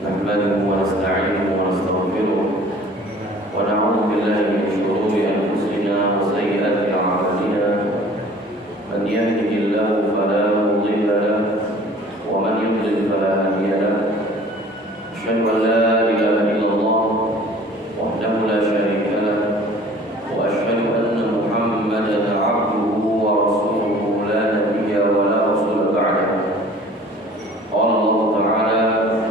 نحمده ونستعينه ونستغفره ونعوذ بالله من شرور أنفسنا وسيئات أعمالنا من يهده الله فلا مضل له ومن يضلل فلا هادي له أشهد أن لا إله إلا الله وحده لا شريك له وأشهد أن محمدا عبده ورسوله لا نبي ولا رسول بعده قال الله تعالى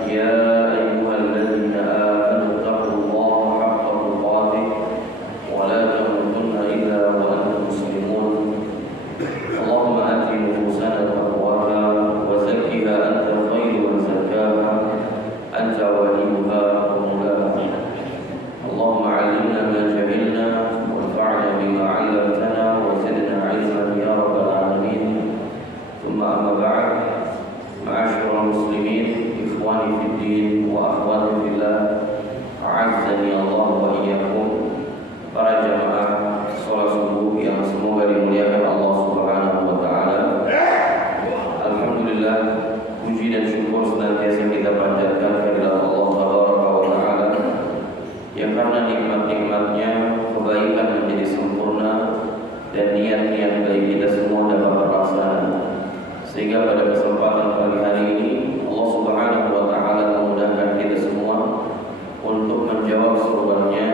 يا أيها الذين آمنوا اتقوا الله حق تقاته ولا تموتن إلا وأنتم مسلمون اللهم آت نفوسنا تقواها وزكها أنت خير من زكاها أنت وليها ومولاها اللهم علمنا ما جهلنا وانفعنا بما علمتنا وزدنا علما يا رب العالمين ثم أما بعد معاشر المسلمين إخواني في الدين وأخواتي في الله أعزني الله وإياكم para jamaah sholat subuh yang semoga dimuliakan Allah Subhanahu wa Ta'ala. Alhamdulillah, puji dan syukur senantiasa kita panjatkan kehadirat Allah Tabaraka wa Ta'ala yang karena nikmat-nikmatnya kebaikan menjadi sempurna dan niat-niat baik kita semua dapat terlaksana, sehingga pada kesempatan pagi hari ini Allah Subhanahu wa Ta'ala memudahkan kita semua untuk menjawab seruannya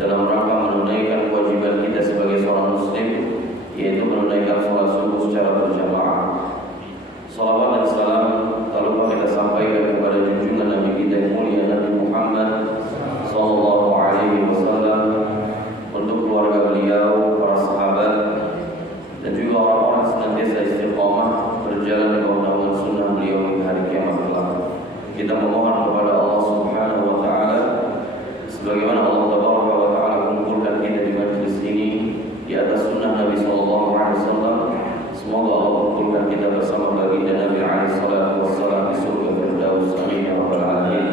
dalam rangka menunaikan kewajiban kita sebagai seorang muslim, yaitu menunaikan sholat subuh secara berjamaah. Salawat dan salam tak lupa kita sampaikan kepada junjungan Nabi kita yang mulia Nabi Muhammad sallallahu alaihi wasallam, untuk keluarga beliau, para sahabat, dan juga orang-orang senantiasa istiqamah berjalan di bawah naungan sunnah beliau hingga hari kiamat kelak. Kita memohon kepada Allah Subhanahu wa Ta'ala, sebagaimana Allah Tabaraka wa Ta'ala mengumpulkan kita di majlis ini di atas sunnah Nabi sallallahu alaihi wasallam, semoga Allah mengumpulkan kita bersama baginda Nabi alaihi salatu wassalam di surga Firdaus. Amin ya rabbal alamin.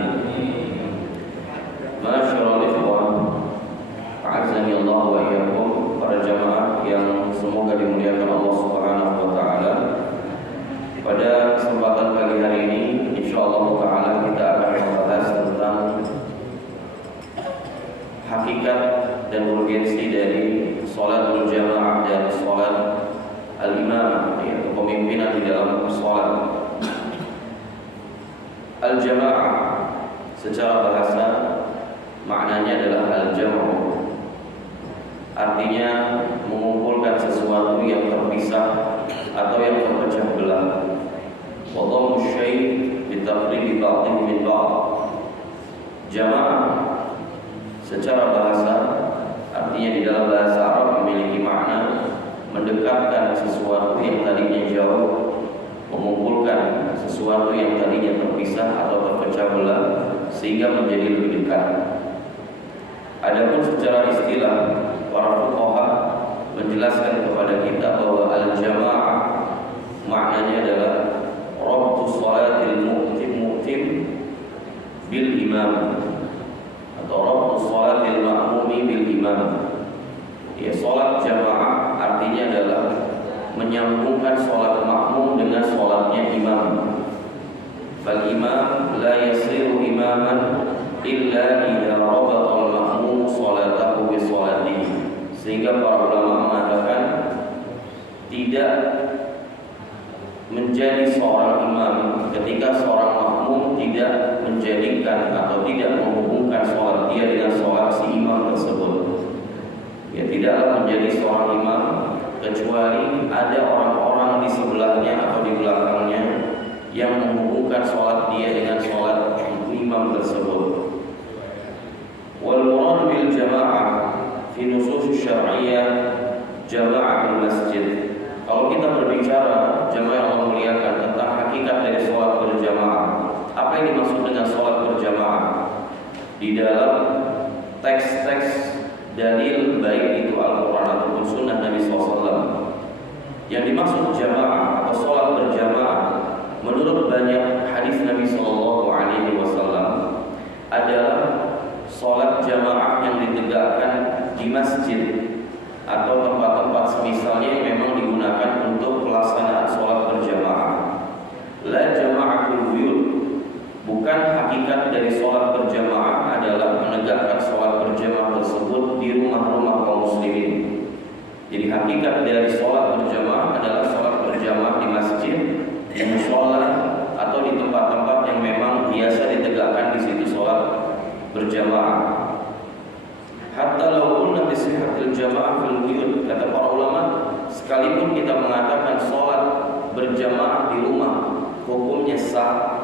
Masyaallah ikhwan, a'azzani Allah wa iyyakum, para jamaah yang semoga dimuliakan Allah Subhanahu wa Ta'ala. Pada kesempatan pagi hari ini insyaallah taala kita akan membahas tentang hakikat dan urgensi dari sholatul jamaah dan sholat al-imamah, yaitu pemimpinan di dalam sholat. Al-jamaah secara bahasa maknanya adalah al-jam'u, artinya mengumpulkan sesuatu yang terpisah atau yang terpecah belah. Wa dhammu syai' bi taqribi ba'dhin min ba'd. Jamaah secara bahasa artinya di dalam bahasa Arab memiliki makna mendekatkan sesuatu yang tadinya jauh, mengumpulkan sesuatu yang tadinya terpisah atau terpecah belah sehingga menjadi lebih dekat. Adapun secara istilah, para fuqaha menjelaskan kepada kita bahwa al-jamaah maknanya adalah rabtu sholatil mu'tim bil imam atau rabtu sholatil ma'mumi bil imam. Ya, sholat jamaah artinya adalah menyambungkan sholat makmum dengan sholatnya imam. Fal imam la yasiru imaman illa idza rabata al ma'mum sholatahu bi sholatihi. Sehingga para ulama mengatakan tidak menjadi seorang imam ketika seorang makmum tidak menjadikan atau tidak menghubungkan sholat dia dengan sholat si imam tersebut. Ya, tidaklah menjadi seorang imam kecuali ada orang-orang di sebelahnya atau di belakangnya yang menghubungkan sholat dia dengan sholat imam tersebut. Wal murad bil jamaah fi nusus syar'iyyah jama'atul masjid. Kalau kita berbicara jamaah yang Allah muliakan tentang hakikat dari sholat berjamaah, apa yang dimaksud dengan sholat berjamaah? Di dalam teks-teks dalil baik itu Al-Quran ataupun Sunnah Nabi SAW, yang dimaksud jamaah atau sholat berjamaah menurut banyak hadis Nabi SAW adalah sholat jamaah yang ditegakkan di masjid atau tempat-tempat semisalnya yang memang digunakan untuk pelaksanaan sholat berjamaah. La jama'atul buyut, Bukan hakikat dari sholat berjamaah adalah menegakkan sholat berjamaah tersebut di rumah-rumah kaum muslimin. Jadi hakikat dari sholat berjamaah adalah sholat berjamaah di masjid, di mushola, atau di tempat-tempat yang memang biasa ditegakkan di situ sholat berjamaah. Hatta law qulna bi sihhatil jamaah fil buyut, kata para ulama, sekalipun kita mengatakan sholat berjamaah di rumah hukumnya sah,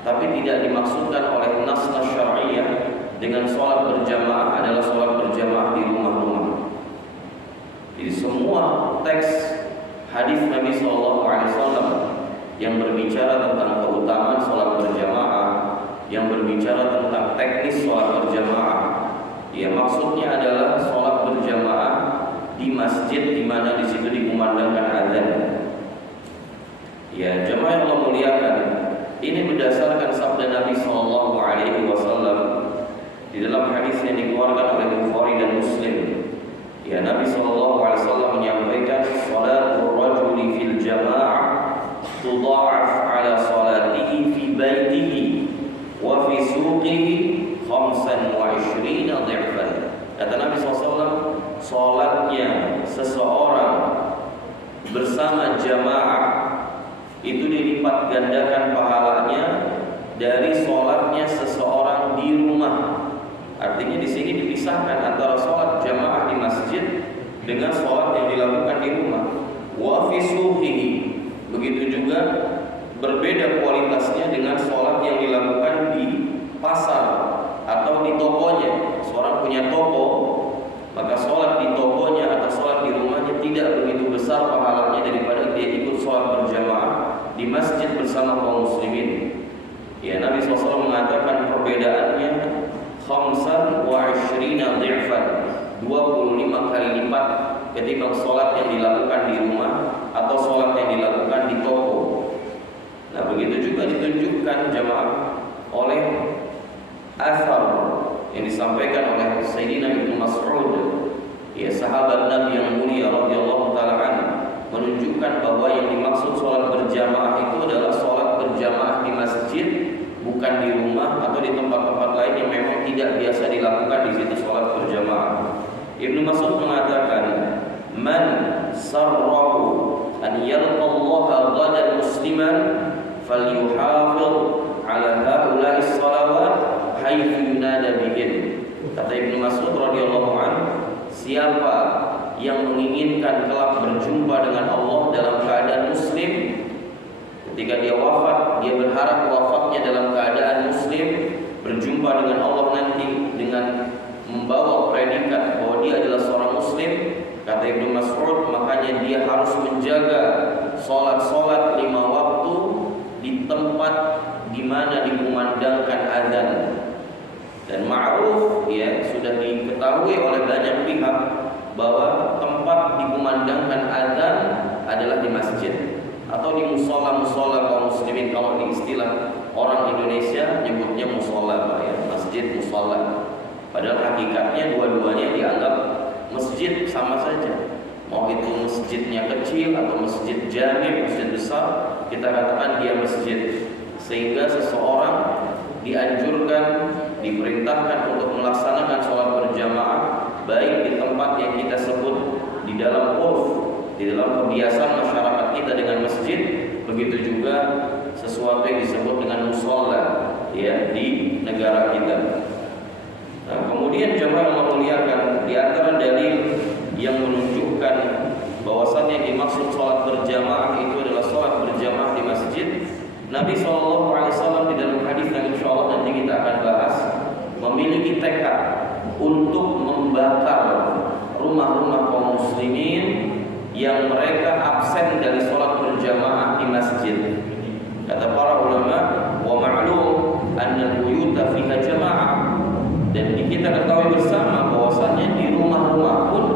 tapi tidak dimaksudkan oleh nas syar'iyyah dengan sholat berjamaah adalah sholat berjamaah di rumah-rumah. Jadi semua teks hadis Nabi SAW yang berbicara tentang keutamaan sholat berjamaah, yang berbicara tentang teknis sholat berjamaah, ya maksudnya adalah sholat berjamaah di masjid di mana di situ dikumandangkan azan. Ya jemaah yang Allah muliakan, ini berdasarkan sabda Nabi SAW di dalam hadis yang dikeluarkan oleh Bukhari dan Muslim. Ya Nabi SAW menyampaikan, salatul rajuli fil jamaah tudha'af ala salatihi fi baitihi wa fi suqihi 25 dhifan. Kata Nabi SAW, salatnya seseorang bersama jamaah itu dilipat gandakan pahalanya dari sholatnya seseorang di rumah. Artinya di sini dipisahkan antara sholat jamaah di masjid dengan sholat yang dilakukan di rumah. Wa fi suqihi, begitu juga berbeda kualitasnya dengan sholat yang dilakukan di pasar atau di tokonya. Seorang punya toko, maka sholat di tokonya atau sholat di rumahnya tidak begitu besar pahalanya daripada dia ikut sholat berjamaah di masjid bersama kaum muslimin. Ya Nabi SAW mengatakan perbedaannya 25 dhifan, 25 kali lipat ketika sholat yang dilakukan di rumah atau sholat yang dilakukan di toko. Nah begitu juga ditunjukkan jamaah oleh athar yang disampaikan oleh Sayyidina Ibnu Mas'ud, ya sahabat Nabi yang mulia radhiyallahu taala anhu, menunjukkan bahwa yang dimaksud sholat berjamaah itu adalah sholat berjamaah di masjid, bukan di rumah atau di tempat-tempat lain yang memang tidak biasa dilakukan di situ sholat berjamaah. Ibnu Mas'ud mengatakan, man sarrahu an yalqa Allah ghadan musliman falyuhafidh ala haula'i shalawat haitsu yunada bihin. Kata Ibnu Mas'ud radhiyallahu anhu, siapa yang menginginkan kelak berjumpa dengan Allah dalam keadaan muslim, ketika dia wafat, dia berharap wafatnya dalam keadaan muslim, berjumpa dengan Allah nanti dengan membawa predikat bahwa dia adalah seorang muslim. Kata Ibnu Mas'ud, makanya dia harus menjaga sholat-sholat 5 waktu di tempat di mana dikumandangkan azan. Dan ma'ruf, ya sudah diketahui oleh banyak pihak bahwa tempat dikumandangkan azan adalah di masjid atau di musola-musola kaum muslimin. Kalau di istilah orang Indonesia nyebutnya musola, ya, masjid musola. Padahal hakikatnya dua-duanya dianggap masjid sama saja. Mau itu masjidnya kecil atau masjid jami', masjid besar, kita katakan dia masjid. Sehingga seseorang dianjurkan, diperintahkan untuk melaksanakan sholat berjamaah baik di tempat yang kita sebut di dalam urf, di dalam kebiasaan masyarakat kita dengan masjid, begitu juga sesuatu yang disebut dengan mushola, ya, di negara kita. Nah, kemudian jemaah yang memuliakan, di antara dalil yang menunjukkan bahwasannya dimaksud sholat berjamaah itu adalah sholat berjamaah di masjid, Nabi SAW di dalam hadis yang insya Allah nanti kita akan bahas, memiliki tekad untuk membakar rumah-rumah kaum muslimin yang mereka absen dari sholat berjamaah di masjid. Kata para ulama, wa ma'lum anna al-buyuta fiha jamaah, dan kita ketahui bersama bahwasannya di rumah-rumah pun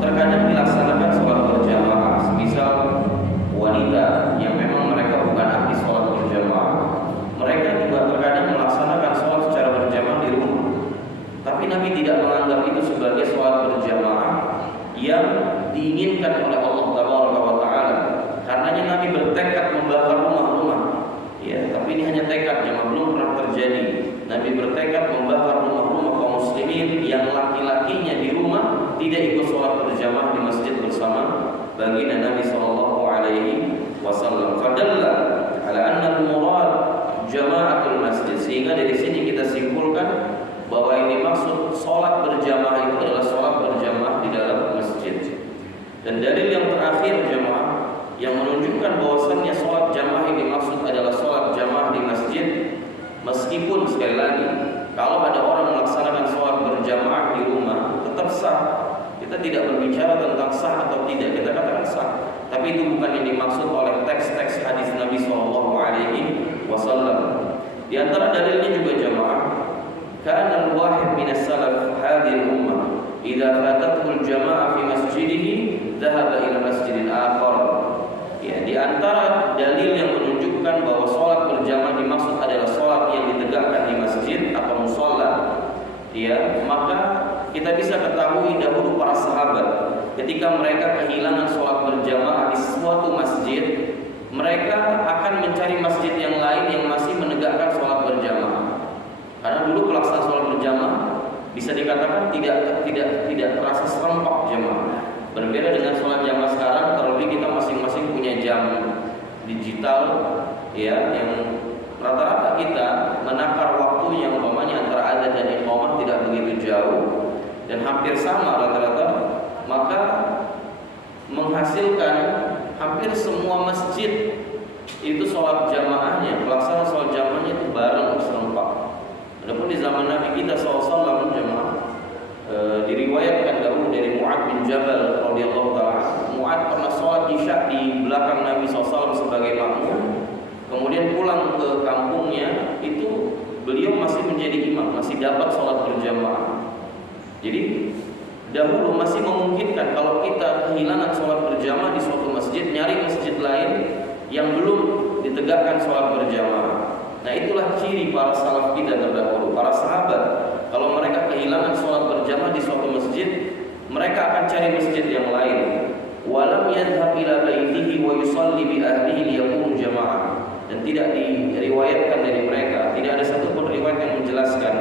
terkadang dilaksanakan sholat berjamaah. Semisal wanita yang memang mereka bukan ahli sholat berjamaah, mereka juga terkadang melaksanakan sholat secara berjamaah di rumah. Tapi Nabi tidak menganggap itu sebagai sholat berjamaah yang diinginkan oleh Allah Taala. Karenanya Nabi bertekad membakar rumah-rumah. Ya, tapi ini hanya tekad, jangan belum pernah Nabi bertekad membakar rumah-rumah kaum muslimin yang laki-lakinya di rumah tidak ikut sholat berjamaah di masjid bersama baginda Nabi sallallahu alaihi wasallam. Fadalla ala anna al-murad jama'atul masjid. Sehingga dari sini kita simpulkan bahwa ini maksud sholat berjamaah itu adalah sholat berjamaah di dalam masjid. Dan dalil yang terakhir jamaah yang menunjukkan bahwasannya sholat jamaah ini maksud adalah sholat jamaah di masjid, meskipun sekali lagi kalau ada orang melaksanakan sholat berjamaah di rumah tetap sah. Kita tidak berbicara tentang sah atau tidak, kita katakan sah. Tapi itu bukan yang dimaksud oleh teks-teks hadis Nabi sallallahu alaihi wasallam. Di antara dalilnya juga jamaah, kana al-wahid min as-salaf hadhihi al-ummah idza fatathu al-jama'ah fi masjidihi dhahaba ila masjidin akhar. Ya, di antara dalil yang menunjukkan bahwa sholat berjamaah dimaksud adalah sholat yang ditegakkan di masjid atau musola, ya, maka kita bisa ketahui dahulu para sahabat ketika mereka kehilangan sholat berjamaah di suatu masjid, mereka akan mencari masjid yang lain yang masih menegakkan sholat berjamaah. Karena dulu pelaksanaan sholat berjamaah bisa dikatakan tidak terasa serempak jamaah. Berbeda dengan sholat jamaah sekarang, terlebih kita masing-masing punya jam digital, ya, yang rata-rata kita menakar waktu yang umpamanya antara adzan dan iqamah tidak begitu jauh dan hampir sama rata-rata, maka menghasilkan hampir semua masjid itu sholat jamaahnya, pelaksanaan sholat jamaahnya itu bareng serempak. Adapun di zaman Nabi kita SAW jamaah diriwayatkan dahulu dari Mu'ad bin Jabal radhiyallahu ta'ala. Mu'ad pernah sholat isya di belakang Nabi SAW sebagai makmum, kemudian pulang ke kampungnya itu beliau masih menjadi imam, masih dapat sholat berjamaah. Jadi dahulu masih memungkinkan kalau kita kehilangan sholat berjamaah di suatu masjid, nyari masjid lain yang belum ditegakkan sholat berjamaah. Nah, itulah ciri para salaf kita terdahulu, para sahabat. Kalau mereka kehilangan sholat berjamaah di suatu masjid, mereka akan cari masjid yang lain. Walam yadhhab ila baitihi wa yusalli bi ahlihi liyakunu jamaah. Dan tidak diriwayatkan dari mereka, tidak ada satupun riwayat yang menjelaskan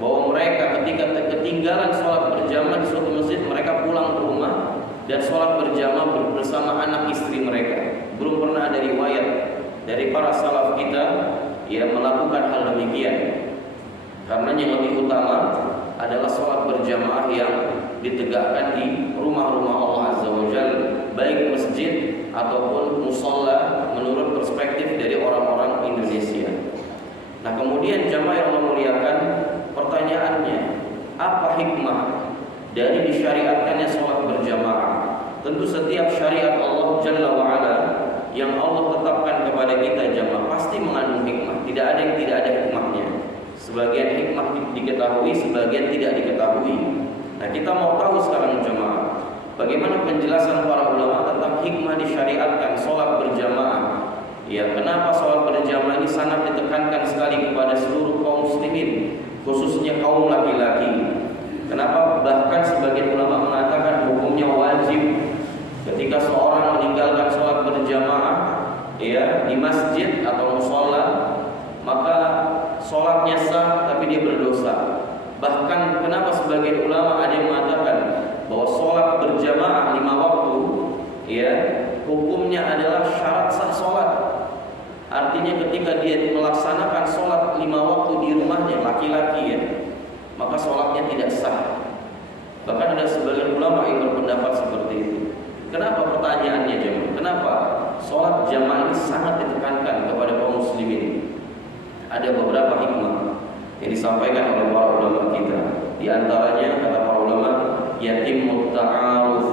bahwa mereka ketika ketinggalan sholat berjamaah di suatu masjid, mereka pulang ke rumah dan sholat berjamaah bersama anak istri mereka. Belum pernah ada riwayat dari para salaf kita yang melakukan hal demikian. Karena yang lebih utama adalah sholat berjamaah yang ditegakkan di rumah-rumah Allah Azza wa Jalla, baik masjid ataupun musola menurut perspektif dari orang-orang Indonesia. Nah, kemudian jamaah yang Allah muliakan, pertanyaannya, apa hikmah dari disyariatkannya sholat berjamaah? Tentu setiap syariat Allah Jalla wa Ala yang Allah tetapkan kepada kita jamaah pasti mengandung hikmah. Tidak ada yang tidak ada hikmahnya. Sebagian hikmah diketahui, sebagian tidak diketahui. Nah, kita mau tahu sekarang jamaah, bagaimana penjelasan para ulama tentang hikmah disyariatkan sholat berjamaah. Ya, kenapa sholat berjamaah ini sangat ditekankan sekali kepada seluruh kaum muslimin, khususnya kaum laki-laki. Kenapa bahkan sebagian ulama mengatakan hukumnya wajib ketika seorang meninggalkan sholat berjamaah, ya, di masjid atau musola, maka sholatnya sah tapi dia berdosa. Bahkan kenapa sebagian ulama ada yang mengatakan bahwa sholat berjamaah 5 waktu, ya, hukumnya adalah syarat sah sholat. Artinya ketika dia melaksanakan sholat 5 waktu di rumahnya, laki-laki, ya, maka sholatnya tidak sah. Bahkan ada sebagian ulama yang berpendapat seperti itu. Kenapa pertanyaannya jemaah? Kenapa sholat jamaah ini sangat ditekankan kepada kaum muslimin? Ada beberapa hikmah yang disampaikan oleh para ulama kita. Di antaranya kata para ulama, yatimut ta'aruf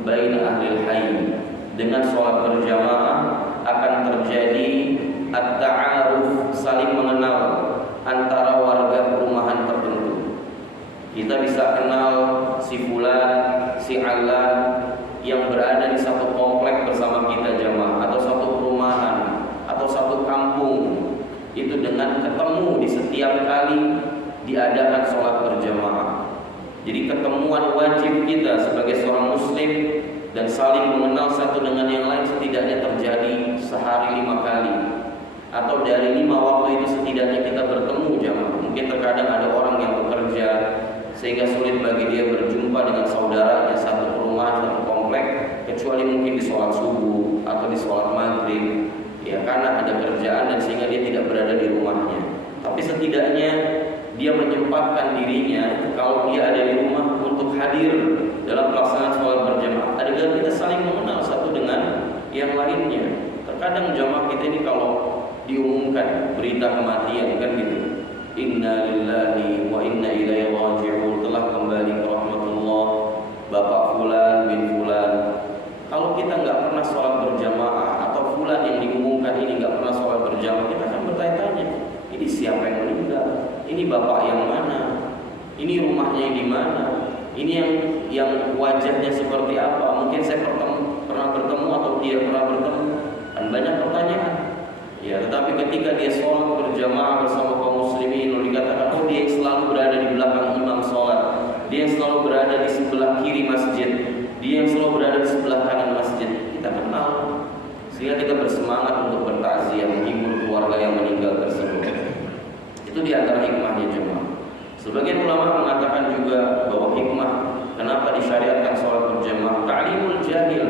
baina ahlil hayy. Dengan sholat berjamaah akan terjadi at-ta'aruf, saling mengenal antara warga perumahan tertentu. Kita bisa kenal si fulan, si alan yang berada di satu komplek bersama kita jamaah, atau satu perumahan, atau satu kampung. Itu dengan ketemu di setiap kali diadakan sholat berjamaah. Jadi ketemuan wajib kita sebagai seorang muslim dan saling mengenal satu dengan yang lain setidaknya terjadi sehari 5 kali, atau dari 5 waktu itu setidaknya kita bertemu jamaah. Mungkin terkadang sehingga sulit bagi dia berjumpa dengan saudaranya satu perumahan, satu komplek, kecuali mungkin di sholat subuh atau di sholat maghrib, ya karena ada kerjaan dan sehingga dia tidak berada di rumahnya. Tapi setidaknya dia menyempatkan dirinya kalau dia ada di rumah untuk hadir dalam pelaksanaan sholat berjamaah agar kita saling mengenal satu dengan yang lainnya. Terkadang jamaah kita ini kalau diumumkan berita kematian kan gitu, inna lillahi wa inna ilaihi raji'un, telah kembali ke rahmatullah Bapak Fulan bin Fulan. Kalau kita nggak pernah sholat berjamaah atau Fulan yang diumumkan ini nggak pernah sholat berjamaah, kita akan bertanya-tanya, ini siapa yang meninggal? Ini bapak yang mana? Ini rumahnya di mana? Ini yang wajahnya seperti apa? Mungkin saya pernah bertemu atau tidak pernah bertemu. Kan banyak pertanyaan. Ya, tetapi ketika dia sholat berjamaah bersama kaum muslimin, lalu dikatakan, oh dia selalu berada di belakang imam sholat, dia selalu berada di sebelah kiri masjid, dia yang selalu berada di sebelah kanan masjid, kita kenal, sehingga kita bersemangat untuk bertakziah menghibur keluarga yang meninggal tersebut. Itu di antara hikmahnya jemaah. Sebagian ulama mengatakan juga bahwa hikmah kenapa disyariatkan sholat berjamaah, ta'limul jahil,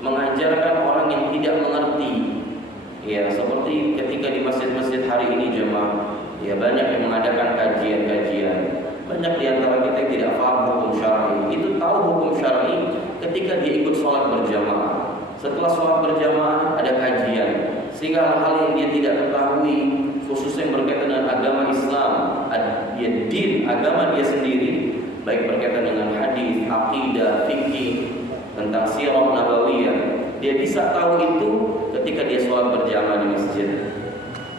mengajarkan orang yang tidak mengerti. Ya, seperti ketika di masjid-masjid hari ini jemaah, ya banyak yang mengadakan kajian-kajian. Banyak di antara kita yang tidak paham hukum syar'i. Itu tahu hukum syar'i ketika dia ikut sholat berjamaah. Setelah sholat berjamaah ada kajian, sehingga hal-hal yang dia tidak ketahui, khususnya yang berkaitan dengan agama Islam, dia din, agama dia sendiri, baik berkaitan dengan hadis, akidah, fikih, tentang sirah nabawiyah, dia bisa tahu itu ketika dia sholat berjamaah di masjid.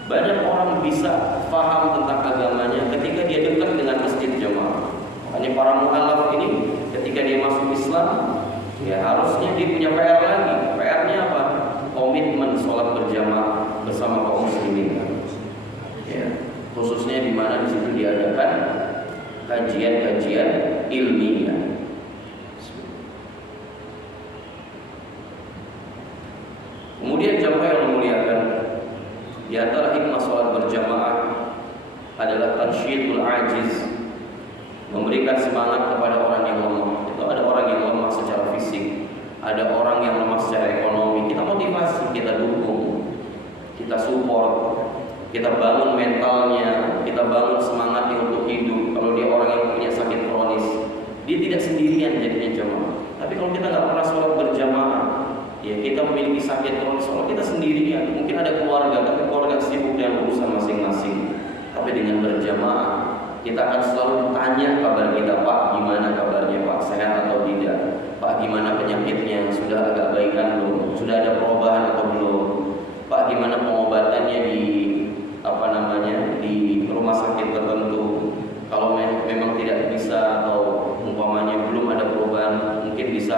Banyak orang bisa paham tentang agamanya ketika dia dekat dengan masjid jamaah. Hanya para mu'alaf ini ketika dia masuk Islam, ya harusnya dia punya PR lagi. PR-nya apa? Komitmen sholat berjamaah bersama kaum muslimin. Ya, khususnya di mana di situ diadakan kajian-kajian ilmiah. Kemudian jamaah yang memuliakan, di antara hikmah sholat berjamaah adalah tansyidul ajiz, memberikan semangat kepada orang yang lemah. Itu ada orang yang lemah secara fisik, ada orang yang lemah secara ekonomi. Kita motivasi, kita dukung, kita support, kita bangun mentalnya, kita bangun semangatnya untuk hidup. Kalau dia orang yang punya sakit kronis, dia tidak sendirian jadinya jamaah. Tapi kalau kita nggak pernah sholat berjamaah, ya kita memiliki sakit kronis, kalau kita sendirian, mungkin ada keluarga, tapi keluarga sibuk dengan urusan masing-masing. Tapi dengan berjamaah, kita akan selalu tanya kabar kita, Pak, gimana kabarnya Pak, sehat atau tidak? Pak, gimana penyakitnya? Sudah agak baikan belum? Sudah ada perubahan atau belum? Pak, gimana pengobatannya di rumah sakit tertentu? Kalau memang tidak bisa atau umpamanya belum ada perubahan, mungkin bisa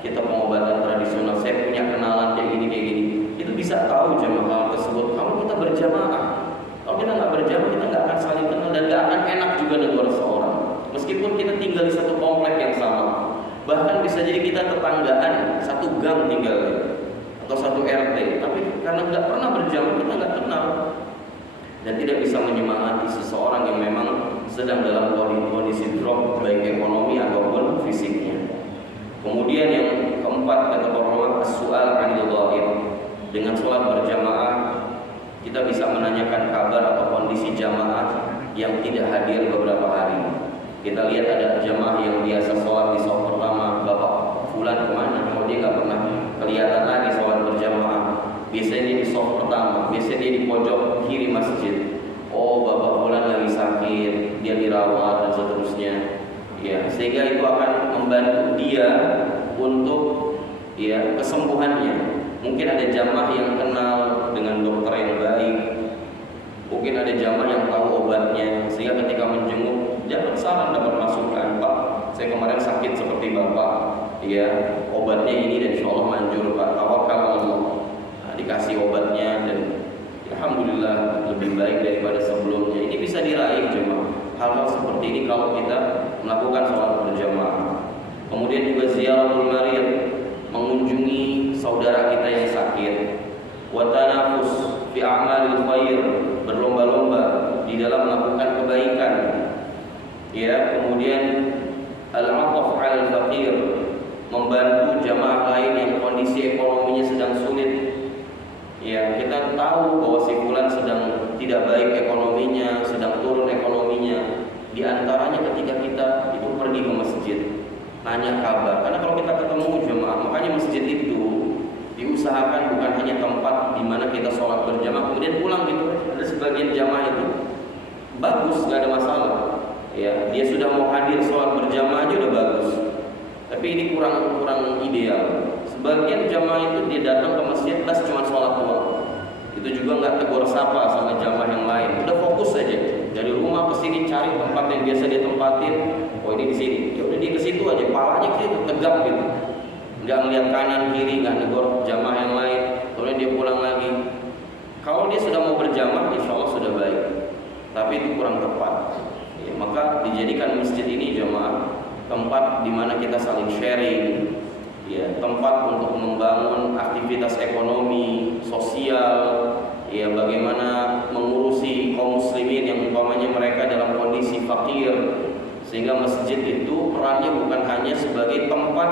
kita pengobatan tradisional. Saya punya kenalan kayak gini. Itu bisa tahu jamaah hal tersebut kalau kita berjamaah. Kalau kita nggak berjamaah, kita nggak akan saling kenal dan nggak akan enak juga negara seorang. Meskipun kita tinggal di satu komplek yang sama, bahkan bisa jadi kita tetanggaan, satu gang tinggalnya atau satu RT, tapi karena nggak pernah berjamaah kita nggak kenal dan tidak bisa menyemangati seseorang yang memang sedang dalam kondisi drop baik ekonomi ataupun fisiknya. Kemudian yang keempat kata para ulama, as-su'al 'anil ghaib. Dengan sholat berjamaah kita bisa menanyakan kabar atau kondisi jamaah yang tidak hadir beberapa hari. Kita lihat ada jamaah yang biasa sholat di shaf pertama, Bapak Fulan kemana? Kalau dia nggak pernah kelihatan lagi sholat berjamaah. Biasanya dia di shaf pertama, biasanya dia di pojok kiri masjid. Oh, Bapak Fulan lagi sakit, dia dirawat dan seterusnya. Ya, sehingga itu akan membantu dia untuk ya kesembuhannya. Mungkin ada jamaah yang kenal dengan dokter yang baik, mungkin ada jamaah yang tahu obatnya, sehingga ketika menjenguk jangan saran dapat masukan, Pak, saya kemarin sakit seperti Bapak, ya obatnya ini dan insya Allah manjur Pak, tawakal Allah. Nah, dikasih obatnya dan alhamdulillah lebih baik daripada sebelumnya. Ini bisa diraih jemaah. Hal-hal seperti ini kalau kita melakukan sholat berjamaah. Kemudian juga ziaratul marid, mengunjungi saudara kita yang sakit. Wa tanafus fi a'malil khair, berlomba-lomba di dalam melakukan kebaikan. ya, kemudian al-'athaf 'alal faqir, membantu jamaah lain yang kondisi ekonominya sedang sulit. Ya, kita tahu bahwa si fulan sedang tidak baik ekonominya, sedang turun ekonominya. Di antaranya ketika kita itu pergi ke masjid, nanya kabar. Karena kalau kita ketemu jemaah, makanya masjid itu diusahakan bukan hanya tempat di mana kita sholat berjamaah kemudian pulang gitu. Ada sebagian jamaah itu bagus, nggak ada masalah. Ya, dia sudah mau hadir sholat berjamaah aja udah bagus. Tapi ini kurang ideal. Sebagian jamaah itu dia datang ke masjid bas cuma sholat doang. Itu juga nggak tegur sapa sama jamaah yang lain. Udah fokus aja dari rumah ke sini cari tempat yang biasa dia tempatin. Oh ini di sini. Ya udah dia ke situ aja, palanya ke situ tegap gitu. Nggak ngeliat kanan kiri, nggak negor jamaah yang lain. Kemudian dia pulang lagi. Kalau dia sudah mau berjamaah, insya Allah sudah baik. Tapi itu kurang tepat. Ya, maka dijadikan masjid ini jamaah tempat di mana kita saling sharing, ya, tempat untuk membangun aktivitas ekonomi, sosial, ya, bagaimana mengurusi kaum muslimin yang umpamanya mereka dalam kondisi fakir, sehingga masjid itu perannya bukan hanya sebagai tempat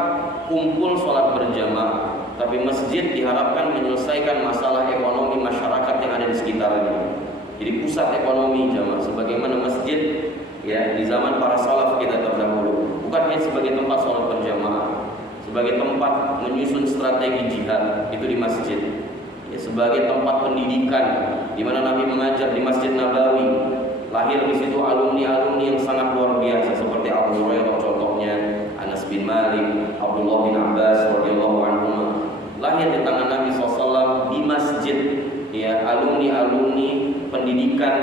kumpul sholat berjamaah, tapi masjid diharapkan menyelesaikan masalah ekonomi masyarakat yang ada di sekitarnya. Jadi pusat ekonomi jamaah, sebagaimana masjid, ya, di zaman para salaf kita terdahulu, bukan hanya sebagai tempat sholat berjamaah, sebagai tempat menyusun strategi jihad itu di masjid, ya, sebagai tempat pendidikan di mana Nabi mengajar di Masjid Nabawi, lahir di situ alumni yang sangat luar biasa seperti Abu Hurairah contohnya, Anas bin Malik, Abdullah bin Abbas radhiyallahu anhu, lahir di tangan Nabi SAW di masjid, ya, alumni pendidikan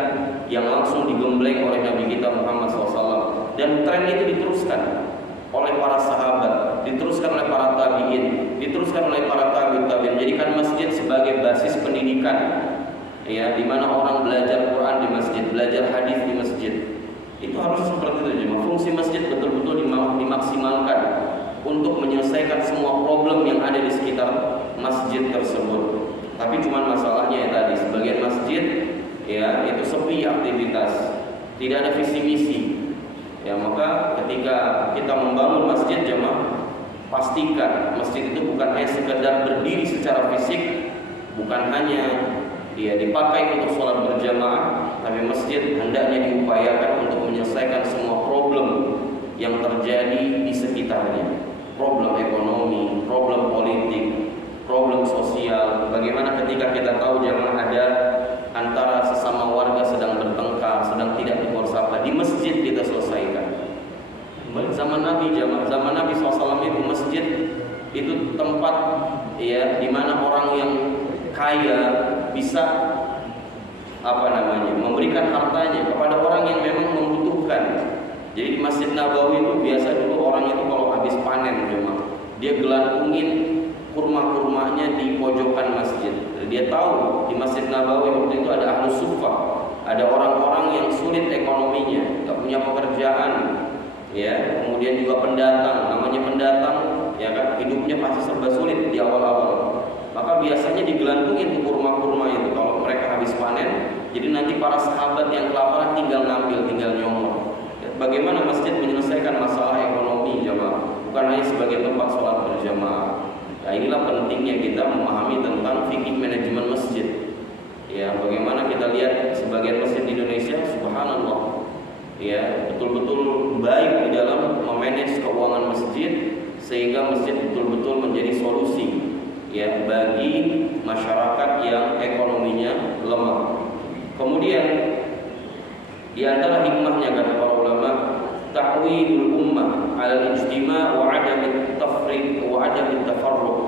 yang langsung digembleng oleh Nabi kita Muhammad SAW. Dan tren itu diteruskan oleh para sahabat, diteruskan oleh para tabi'in, diteruskan oleh para tabi'in, menjadikan masjid sebagai basis pendidikan, ya, di mana orang belajar Quran di masjid, belajar hadis di masjid. Itu harus seperti itu. Fungsi masjid betul-betul dimaksimalkan untuk menyelesaikan semua problem yang ada di sekitar masjid tersebut. Tapi cuman masalahnya ya tadi, sebagian masjid, ya, itu sepi aktivitas, tidak ada visi misi. Ya, maka ketika kita membangun masjid jemaah, pastikan masjid itu bukan hanya sekedar berdiri secara fisik, bukan hanya dia dipakai untuk sholat berjamaah, tapi masjid hendaknya diupayakan untuk menyelesaikan semua problem yang terjadi di sekitarnya. Problem ekonomi, problem politik, problem sosial. Bagaimana ketika kita tahu jamaah ada antara sesama warga sedang bertengkar, sedang tidak tegur sapa, di masjid kita selesaikan. Zaman Nabi SAW itu masjid itu tempat, ya, di mana orang yang kaya bisa memberikan hartanya kepada orang yang memang membutuhkan. Jadi di Masjid Nabawi itu biasa dulu orang itu kalau habis panen dia gelantungin kurma-kurmanya di pojokan masjid. Dia tahu di Masjid Nabawi waktu itu ada ahlus suffah, ada orang-orang yang sulit ekonominya, nggak punya pekerjaan, ya, kemudian juga pendatang, namanya pendatang, ya kan, hidupnya pasti serba sulit di awal-awal. Maka biasanya digelantungin kurma-kurma itu kalau mereka habis panen. Jadi nanti para sahabat yang kelaparan tinggal ngambil, tinggal nyomot. Bagaimana masjid menyelesaikan masalah ekonomi jamaah, bukan hanya sebagai tempat sholat berjamaah. Nah, inilah pentingnya kita memahami tentang fikih manajemen masjid. Ya, bagaimana kita lihat sebagian masjid di Indonesia, subhanallah, ya, betul-betul baik di dalam memanage keuangan masjid sehingga masjid betul-betul menjadi solusi, ya, bagi masyarakat yang ekonominya lemah. Kemudian di antara hikmahnya kata para ulama, ta'widul ummah 'ala al-ijtima' wa 'adam at-tafriq wa 'adam at-tafarruq.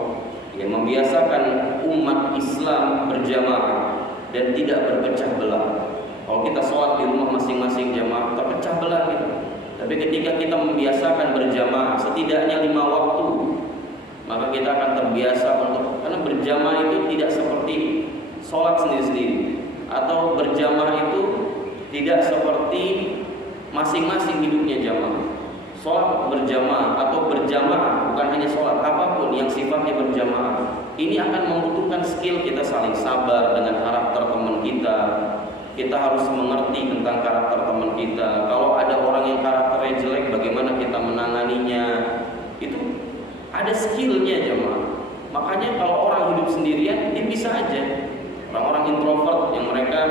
Ya, membiasakan umat Islam berjamaah dan tidak berpecah belah. Kalau kita sholat di rumah masing-masing jamaah terpecah belah gitu. Tapi ketika kita membiasakan berjamaah setidaknya 5 waktu, maka kita akan terbiasa karena berjamaah itu tidak seperti sholat sendiri-sendiri, atau berjamaah itu tidak seperti masing-masing hidupnya jamaah. Sholat berjamaah atau berjamaah bukan hanya sholat, apapun yang sifatnya berjamaah, ini akan membutuhkan skill kita saling sabar dengan karakter teman kita. Kita harus mengerti tentang karakter teman kita. Kalau ada orang yang karakter ada skillnya jemaah. Makanya kalau orang hidup sendirian, dia bisa aja. Orang-orang introvert yang mereka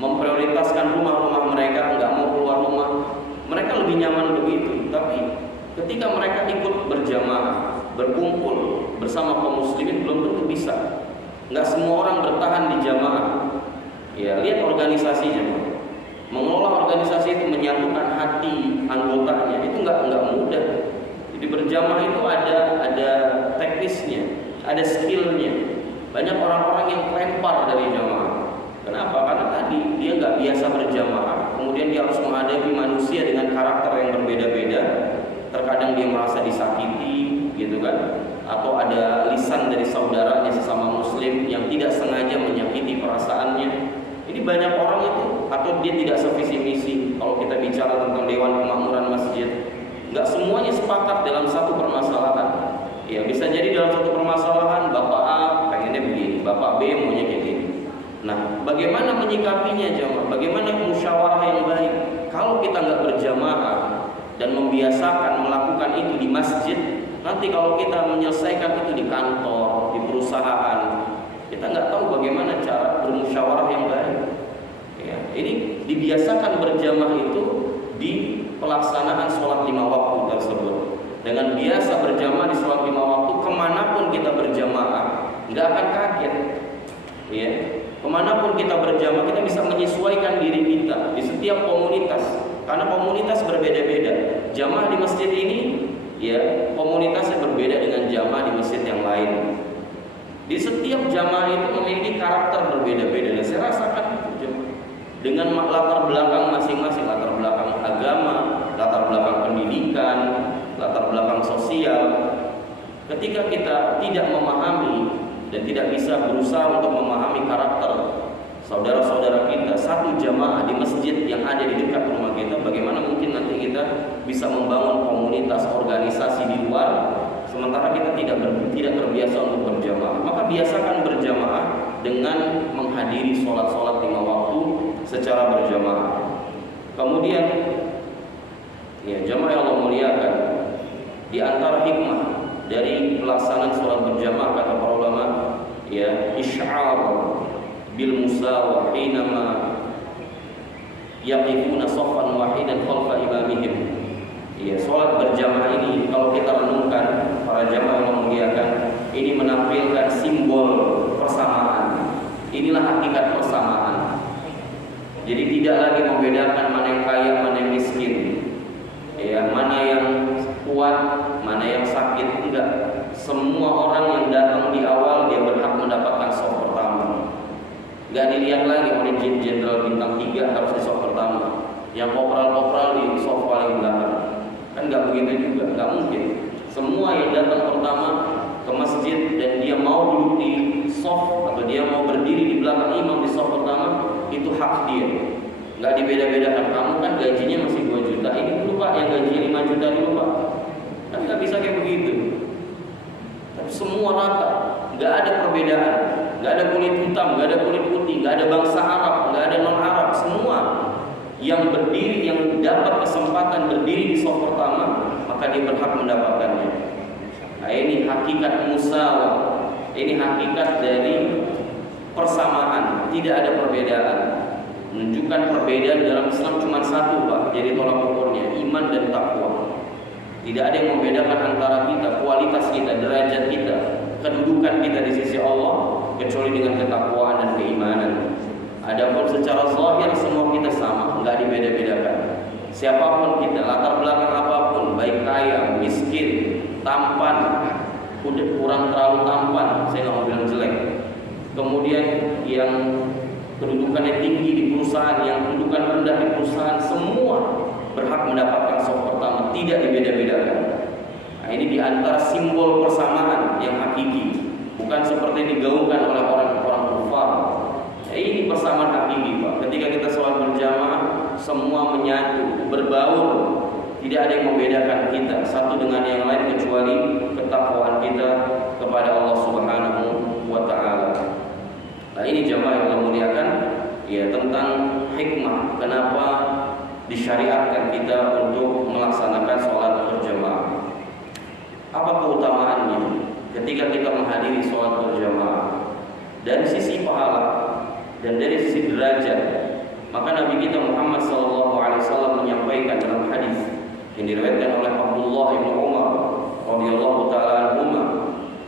memprioritaskan rumah-rumah mereka, nggak mau keluar rumah, mereka lebih nyaman begitu. Tapi ketika mereka ikut berjamaah, berkumpul bersama kaum muslimin, belum tentu bisa. Nggak semua orang bertahan di jamaah. Ya, lihat organisasinya. Mengelola organisasi itu, menyatukan hati anggotanya, itu nggak mudah. Jadi berjamaah itu ada teknisnya, ada skillnya. Banyak orang-orang yang kelempar dari jamaah. Kenapa? Karena tadi dia nggak biasa berjamaah, kemudian dia harus menghadapi manusia dengan karakter yang berbeda-beda. Terkadang dia merasa disakiti, gitu kan? Atau ada lisan dari saudaranya sesama muslim yang tidak sengaja menyakiti perasaannya. Ini banyak orang itu, atau dia tidak sevisi misi. Kalau kita bicara tentang Dewan Kemakmuran Masjid, nggak semuanya sepakat dalam satu permasalahan. Ya, bisa jadi dalam satu permasalahan Bapak A pengennya begini, Bapak B maunya kayak gini. Nah, bagaimana menyikapinya jamaah? Bagaimana musyawarah yang baik? Kalau kita nggak berjamaah dan membiasakan melakukan itu di masjid, nanti kalau kita menyelesaikan itu di kantor, di perusahaan, kita nggak tahu bagaimana cara bermusyawarah yang baik. Ya, ini dibiasakan berjamaah itu di pelaksanaan sholat 5 waktu tersebut. Dengan biasa berjamaah di sholat 5 waktu, kemanapun kita berjamaah, nggak akan kaget. Ya, kemanapun kita berjamaah, kita bisa menyesuaikan diri kita di setiap komunitas, karena komunitas berbeda-beda. Jamaah di masjid ini, ya, komunitasnya berbeda dengan jamaah di masjid yang lain. Di setiap jamaah itu memiliki karakter berbeda-beda. Dan saya rasakan itu dengan latar belakang masing-masing, latar belakang agama, latar belakang pendidikan, latar belakang sosial. Ketika kita tidak memahami dan tidak bisa berusaha untuk memahami karakter saudara-saudara kita, satu jamaah di masjid yang ada di dekat rumah kita, bagaimana mungkin nanti kita bisa membangun komunitas organisasi di luar, sementara kita tidak terbiasa untuk berjamaah. Maka biasakan berjamaah dengan menghadiri sholat-sholat 5 waktu secara berjamaah. Kemudian, ya, jamaah yang Allah muliakan, di antara hikmah dari pelaksanaan sholat berjamaah, kata para ulama, ya, isy'ar bil musawah hinama yaqifuna shaffan wahidan khalfa imamihim. Ya, sholat berjamaah ini kalau kita renungkan, para jamaah yang memuliakan, ini menampilkan simbol persamaan. Inilah hakikat persamaan. Jadi tidak lagi membedakan mana yang kaya, mana yang miskin, ya, mana yang kuat, mana yang sakit. Enggak. Semua orang yang datang di awal dia berhak mendapatkan shaf pertama. Enggak dilihat lagi oleh jenderal bintang 3 harus di shaf pertama, yang kopral-kopral di shaf paling belakang. Kan enggak begitu juga, enggak mungkin. Semua yang datang pertama ke masjid dan dia mau duduk di shaf atau dia mau berdiri di belakang imam di shaf pertama, itu hak dia. Enggak dibeda-bedakan, kamu kan gajinya masih 2 juta, ini dulu Pak yang gajinya 5 juta dulu Pak. Kan enggak bisa kayak begitu. Tapi semua rata, enggak ada perbedaan. Enggak ada kulit hitam, enggak ada kulit putih, enggak ada bangsa Arab, enggak ada non-Arab, semua yang berdiri, yang dapat kesempatan berdiri di shaf pertama, maka dia berhak mendapatkannya. Nah, ini hakikat musawah. Ini hakikat dari persamaan, tidak ada perbedaan. Menunjukkan perbedaan dalam Islam cuma satu, Pak, jadi tolak ukurnya iman dan takwa. Tidak ada yang membedakan antara kita, kualitas kita, derajat kita, kedudukan kita di sisi Allah, kecuali dengan ketakwaan dan keimanan. Adapun secara zahir semua kita sama, nggak dibeda-bedakan. Siapapun kita, latar belakang apapun, baik kaya, miskin, tampan, udah kurang terlalu tampan, saya nggak mau bilang jelek. Kemudian yang kedudukannya tinggi di perusahaan, yang kedudukan rendah di perusahaan, semua berhak mendapatkan shaf pertama, tidak dibeda-bedakan. Nah, ini diantara simbol persamaan yang hakiki, bukan seperti yang digaungkan oleh orang-orang kufar. Ini persamaan hakiki, Pak. Ketika kita sholat berjamaah, semua menyatu, berbaur, tidak ada yang membedakan kita satu dengan yang lain kecuali ketakwaan kita kepada Allah Subhanahu wa Ta'ala. Nah, ini jamaah yang Allah muliakan, ya, tentang hikmah kenapa disyariatkan kita untuk melaksanakan sholat berjamaah. Apa keutamaannya ketika kita menghadiri sholat berjamaah? Dari sisi pahala dan dari sisi derajat, maka Nabi kita Muhammad SAW menyampaikan dalam hadis yang diriwayatkan oleh Abdullah bin Umar radhiyallahu taala anhuma,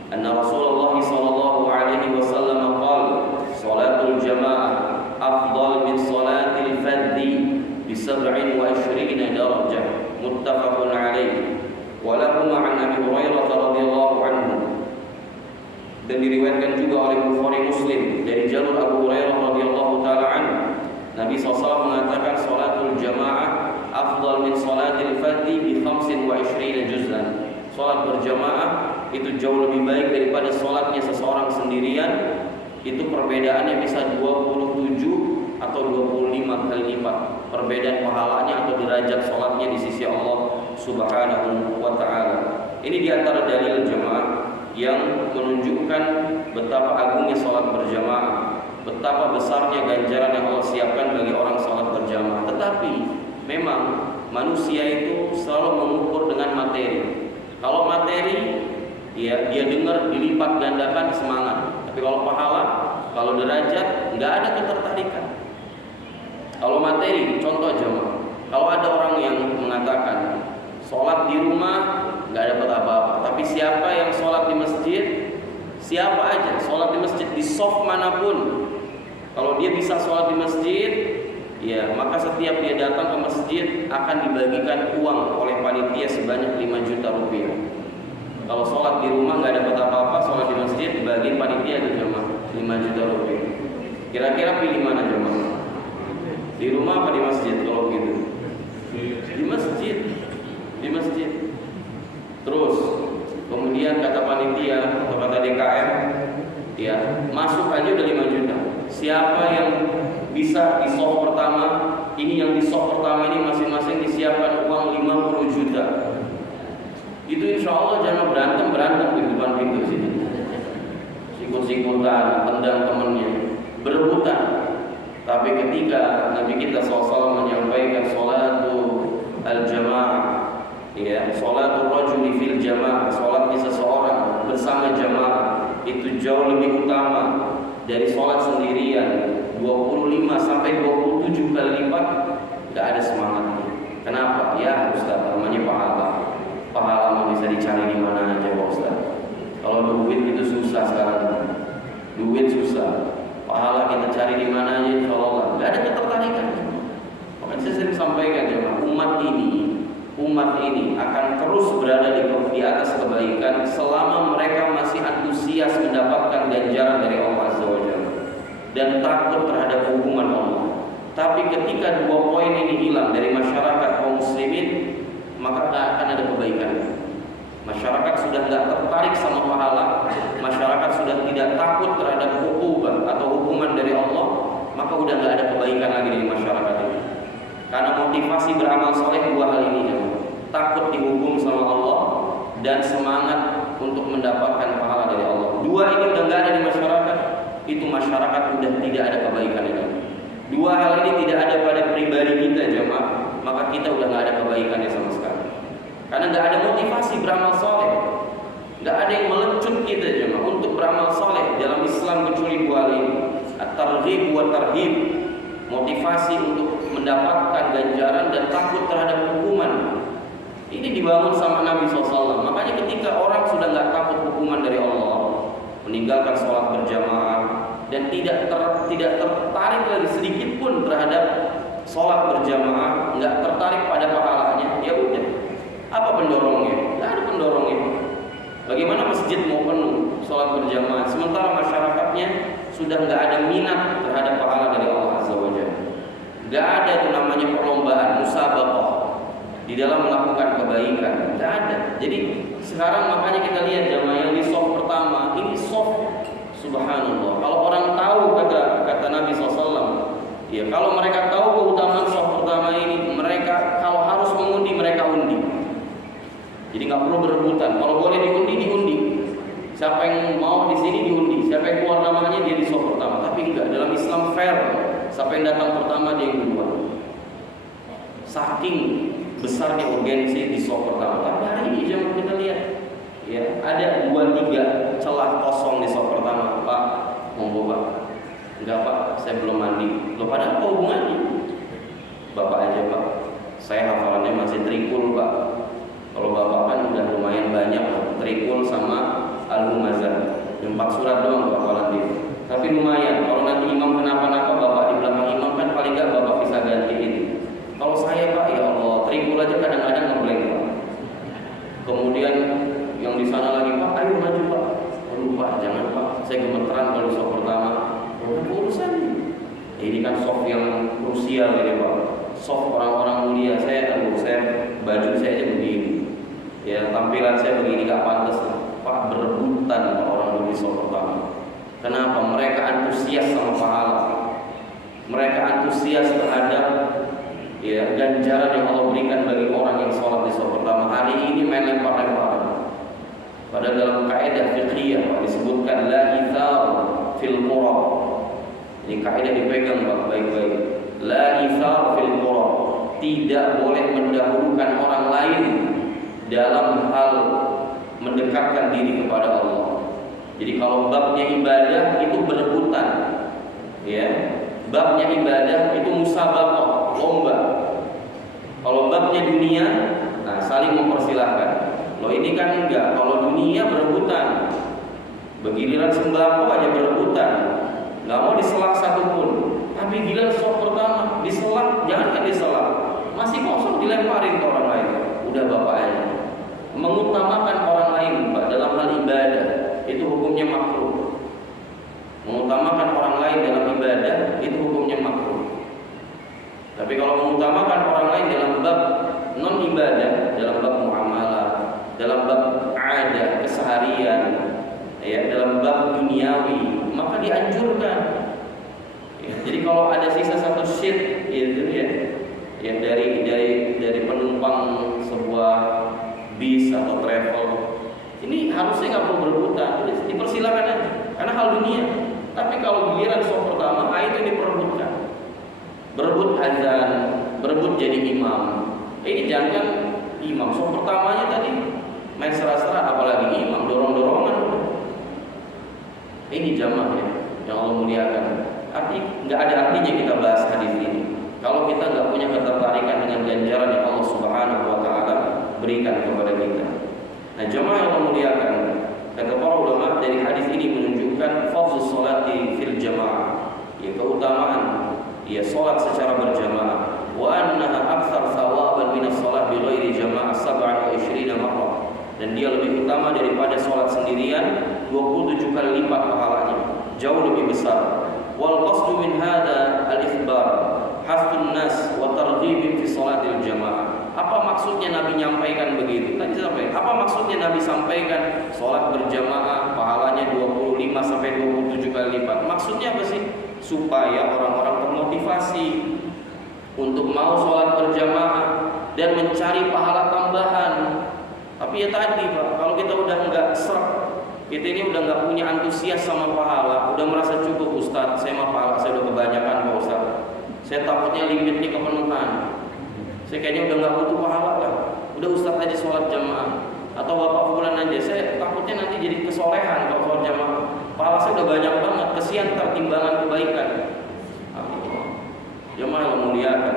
anna Rasulullah sallallahu alaihi wasallam qala, salatul jamaah afdal min salatil fardhi bi 27 darajah, muttafaqun alaihi. Wa lahu an Abi Hurairah radhiyallahu anhu, dan diriwayatkan juga oleh Bukhari Muslim dari jalur Abu Hurairah radhiyallahu taala anhu, Nabi SAW mengatakan salatul jamaah afdal min salatil fardhi bi 25 juz'an. Salat berjamaah itu jauh lebih baik daripada salatnya seseorang sendirian. Itu perbedaannya bisa 27 atau 25 kali lipat perbedaan pahalanya atau derajat salatnya di sisi Allah Subhanahu wa taala. Ini diantara dalil jamaah yang menunjukkan betapa agungnya salat berjamaah, betapa besarnya ganjaran yang Allah siapkan bagi orang salat berjamaah. Tetapi memang manusia itu selalu mengukur dengan materi. Kalau materi, ya dia dengar dilipat gandakan semangat. Tapi kalau pahala, kalau derajat, nggak ada ketertarikan. Kalau materi, contoh jemaah, kalau ada orang yang mengatakan sholat di rumah nggak dapat apa-apa, tapi siapa yang sholat di masjid, siapa aja sholat di masjid di soft manapun, kalau dia bisa sholat di masjid, ya maka setiap dia datang ke masjid akan dibagikan uang oleh panitia sebanyak 5 juta rupiah. Kalau sholat di rumah nggak dapat apa-apa, sholat di masjid dibagiin panitia itu jemaah 5 juta rupiah. Kira-kira pilih mana jemaah? Di rumah apa di masjid kalau gitu? Di masjid. Di masjid. Terus kemudian kata panitia atau kata DKM, ya masuk aja udah 5 juta. Siapa yang bisa di soft pertama, ini yang di soft pertama ini masing-masing disiapkan uang 50 juta. Itu insya Allah jangan berantem di depan pintu sini, sikut-sikutan, tendang temennya, berebutan. Tapi ketika Nabi kita SAW menyampaikan sholatul al-jamaah, ya, sholatul rajuli fil jamaah, sholatnya seseorang bersama jamaah itu jauh lebih utama dari sholat sendirian 25 sampai 27 kali lipat, gak ada semangatnya. Kenapa? Ya Ustaz, namanya pahala. Pahala mau bisa dicari di mana aja Pak Ustaz. Kalau duit itu susah sekarang. Duit susah. Pahala kita cari di mana aja insya Allah. Gak ada ketertarikan. Makanya saya sering sampaikan ya, umat ini akan terus berada di atas kebaikan selama mereka masih antusias mendapatkan ganjaran dari Allah Azza wa Jalla dan takut terhadap hukuman Allah. Tapi ketika dua poin ini hilang dari masyarakat kaum muslimin, maka tidak akan ada kebaikan. Masyarakat sudah tidak tertarik sama pahala, masyarakat sudah tidak takut terhadap hukuman atau hukuman dari Allah, maka udah tidak ada kebaikan lagi di masyarakat ini. Karena motivasi beramal soleh dua hal ini, takut dihukum sama Allah dan semangat untuk mendapatkan pahala dari Allah. Dua ini udah nggak ada di masyarakat, itu masyarakat udah tidak ada kebaikan lagi. Dua hal ini tidak ada pada pribadi kita jemaah, maka kita udah nggak ada kebaikannya sama sekali. Karena nggak ada motivasi beramal soleh, nggak ada yang melecut kita jemaah untuk beramal soleh dalam Islam kecuali dua hal ini, at-targhib wa tarhib, motivasi untuk mendapatkan ganjaran dan takut terhadap hukuman. Ini dibangun sama Nabi SAW. Makanya ketika orang sudah nggak takut hukuman dari Allah, meninggalkan sholat berjamaah dan tidak tertarik lagi sedikit pun terhadap sholat berjamaah, nggak tertarik pada pahalanya, ya udah. Apa pendorongnya? Nggak ada pendorongnya. Bagaimana masjid mau penuh sholat berjamaah sementara masyarakatnya sudah nggak ada minat terhadap pahala dari Allah Azza wa Jalla. Nggak ada itu namanya perlombaan, musabaqah di dalam melakukan kebaikan, nggak ada. Jadi sekarang makanya kita lihat jamaah yang di soft pertama ini soft, subhanallah. Kalau orang tahu kata Nabi SAW, ya kalau mereka tahu keutamaan soft pertama ini, mereka kalau harus mengundi mereka undi. Jadi nggak perlu berebutan. Kalau boleh diundi. Siapa yang mau di sini diundi. Siapa yang keluar namanya dia di soft pertama. Tapi enggak, dalam Islam fair. Siapa yang datang pertama dia yang kedua. Saking besarnya urgensi di soft pertama. Tapi hari ini jangan kita lihat, Ya, ada 2-3 celah kosong di saf pertama. Pak, monggo Pak. Enggak Pak, saya belum mandi. Loh, padahal apa hubungannya? Bapak aja Pak, saya hafalannya masih trikul Pak. Kalau Bapak kan udah lumayan banyak, trikul sama al-humazah, 4 surat doang hafalan dia. Tapi lumayan, kalau nanti imam kenapa-napa, Bapak di belakang imam kan paling nggak Bapak bisa ganti ini. Kalau saya Pak, ya Allah, trikul aja kadang-kadang ngeblank Pak. Kemudian yang di sana lagi, Pak, ayo maju Pak. Aduh Pak, jangan Pak, saya gemeteran kalau soft pertama. Urusan ini kan soft yang krusial ini Pak. Soft orang-orang mulia. Saya baju saya aja begini. Ya, tampilan saya begini gak pantas Pak, berebutan Pak orang di soft pertama. Kenapa? Mereka antusias sama pahala. Mereka antusias terhadap ya ganjaran yang Allah berikan bagi orang yang sholat di soft pertama. Hari ini main lempar-lempar. Padahal dalam kaidah fiqhiyah Pak disebutkan la ithar fil qura. Ini kaidah dipegang Pak baik-baik. La ithar fil qura. Tidak boleh mendahulukan orang lain dalam hal mendekatkan diri kepada Allah. Jadi kalau babnya ibadah itu berebutan, ya. Babnya ibadah itu musabaqah, lomba. Kalau babnya dunia, nah saling mempersilahkan. Loh ini kan enggak, kalau dunia berebutan. Begiliran sembako aja berebutan. Enggak mau diselak satupun. Tapi giliran soft pertama diselak, jangan diselak. Masih kosong dilemparin ke orang lain. Udah Bapak aja. Mengutamakan orang lain Pak dalam hal ibadah itu hukumnya makruh. Mengutamakan orang lain dalam ibadah itu hukumnya makruh. Tapi kalau mengutamakan orang lain dalam bab non ibadah, dalam bab muamalah, dalam bab ada keseharian, ya, dalam bab duniawi, maka dianjurkan. Ya, jadi kalau ada sisa satu sheet itu ya dari penumpang sebuah bis atau travel, ini harusnya nggak perlu berebutan, dipersilakan aja, karena hal dunia. Tapi kalau giliran soft pertama, itu diperebutkan, berebut azan, berebut jadi imam. Ini jangan imam soft pertamanya tadi main serah-serah, apalagi imam dorong-dorongan. Ini jamaah ya, yang Allah muliakan. Nggak ada artinya kita bahas hadis ini kalau kita nggak punya ketertarikan dengan ganjaran yang Allah Subhanahu Wa Taala berikan kepada kita. Nah, jamaah yang Allah muliakan, kata para ulama dari hadis ini menunjukkan fadlus sholati fil jamaah, ya keutamaan ya salat secara berjamaah. Wa annaha aktsar thawaban min as-shalah bi ghairi jamaah 27 marrah. Dan dia lebih utama daripada salat sendirian 27 kali lipat pahalanya, jauh lebih besar. Wal qasdu min hadza al-ikhbar hasbun nas wa targhib fi salatil jamaah. Apa maksudnya Nabi nyampaikan begitu? Tadi sampai apa maksudnya Nabi sampaikan salat berjamaah pahalanya 25 sampai 27 kali lipat? Maksudnya apa sih? Supaya orang-orang termotivasi untuk mau salat berjamaah dan mencari pahala tambahan. Tapi ya tadi Pak, kalau kita udah enggak serap, kita ini udah nggak punya antusias sama pahala, udah merasa cukup Ustaz, saya mah pahala saya udah kebanyakan Pak Ustaz. Saya takutnya limitnya kepenuhan. Saya kayaknya udah nggak butuh pahala lah. Udah Ustaz aja sholat jamaah atau Bapak fulan aja. Saya takutnya nanti jadi kesolehan kalau sholat jamaah. Pahala saya udah banyak banget, kesian timbangan kebaikan. Jamaah yang muliakan.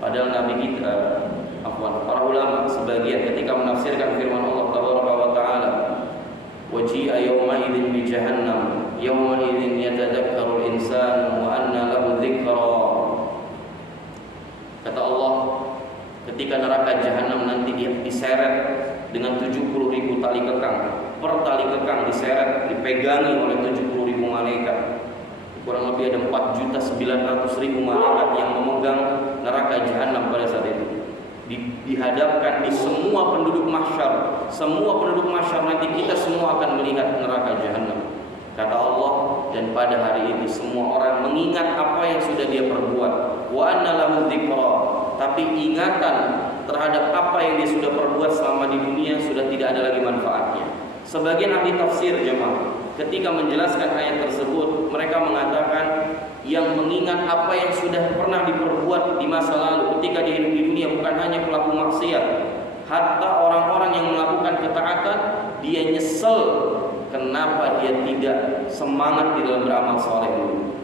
Padahal Nabi kita, para ulama sebagian ketika menafsirkan firman Allah Tabaraka wa Taala, waji'a yawma idzin bi jahannam yawma idzin yatadakkaru al-insanu wa anna lahu dzikra. Kata Allah, ketika neraka jahanam nanti dia diseret dengan 70.000 tali kekang. Per tali kekang diseret, dipegangi oleh 70.000 malaikat. Kurang lebih ada 4.900.000 malaikat yang memegang neraka jahanam pada saat itu. Dihadapkan di semua penduduk mahsyar. Semua penduduk mahsyar nanti kita semua akan melihat neraka jahanam. Kata Allah, dan pada hari itu semua orang mengingat apa yang sudah dia perbuat. Wa anna lahu dzikra. Tapi ingatan terhadap apa yang dia sudah perbuat selama di dunia sudah tidak ada lagi manfaatnya. Sebagian ahli tafsir jemaah ketika menjelaskan ayat tersebut, mereka mengatakan yang mengingat apa yang sudah pernah diperbuat di masa lalu ketika dia hidup di dunia, bukan hanya pelaku maksiat, hatta orang-orang yang melakukan ketaatan semangat di dalam beramal soleh dulu.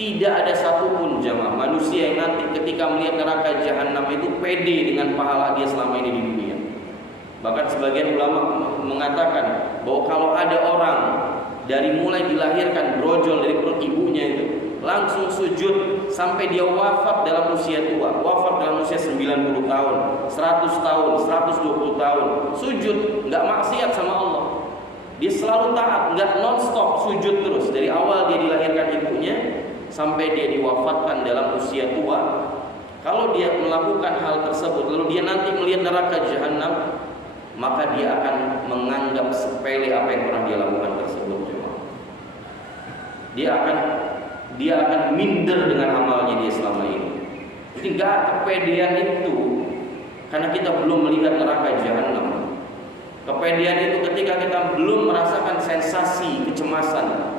Tidak ada satupun jamaah manusia yang nanti ketika melihat neraka jahanam itu pede dengan pahala dia selama ini di dunia. Bahkan sebagian ulama mengatakan bahwa kalau ada orang dari mulai dilahirkan brojol dari perut ibunya itu langsung sujud sampai dia wafat dalam usia tua, wafat dalam usia 90 tahun, 100 tahun, 120 tahun, sujud, nggak maksiat sama Allah. Dia selalu taat, nggak non-stop sujud terus dari awal dia dilahirkan ibunya sampai dia diwafatkan dalam usia tua. Kalau dia melakukan hal tersebut lalu dia nanti melihat neraka jahanam, maka dia akan menganggap sepele apa yang pernah dia lakukan tersebut. Dia akan minder dengan amalnya dia selama ini. Jadi nggak kepedean itu karena kita belum melihat neraka jahanam. Kepedean itu ketika kita belum merasakan sensasi kecemasan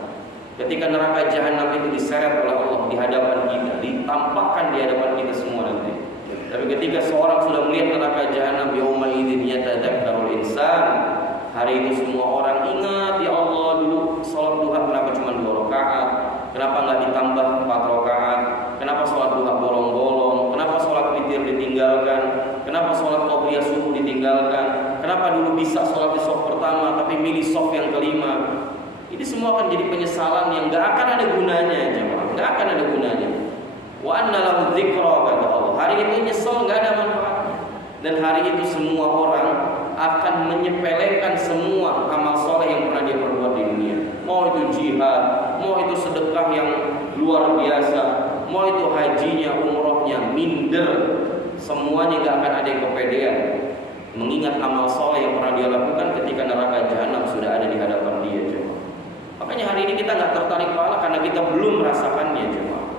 ketika neraka jahanam itu diseret oleh Allah di hadapan kita, ditampakkan di hadapan kita semua nanti. Tapi ketika seorang sudah melihat neraka jahanam, yauma idzin yatadzakkarul insan, hari itu semua orang ingat, ya Allah, dulu sholat duha kenapa cuma 2 rakaat, kenapa nggak ditambah 4 rakaat, kenapa sholat duha bolong-bolong, kenapa sholat witir ditinggalkan, kenapa sholat qobliyah subuh ditinggalkan, kenapa dulu bisa sholat di shaf pertama tapi milih shaf yang kelima. Ini semua akan jadi penyesalan yang gak akan ada gunanya, jemaah. Gak akan ada gunanya. Wa anna lahu dzikra, kata Allah. Hari itu nyesel gak ada manfaatnya. Dan hari itu semua orang akan menyepelekan semua amal soleh yang pernah dia perbuat di dunia. Mau itu jihad, mau itu sedekah yang luar biasa, mau itu hajinya, umrohnya, minder. Semuanya gak akan ada yang kepedean mengingat amal soleh yang pernah dia lakukan ketika neraka jahanam sudah ada di hadapan dia, jemaah. Makanya hari ini kita nggak tertarik pahala karena kita belum merasakannya, jemaah.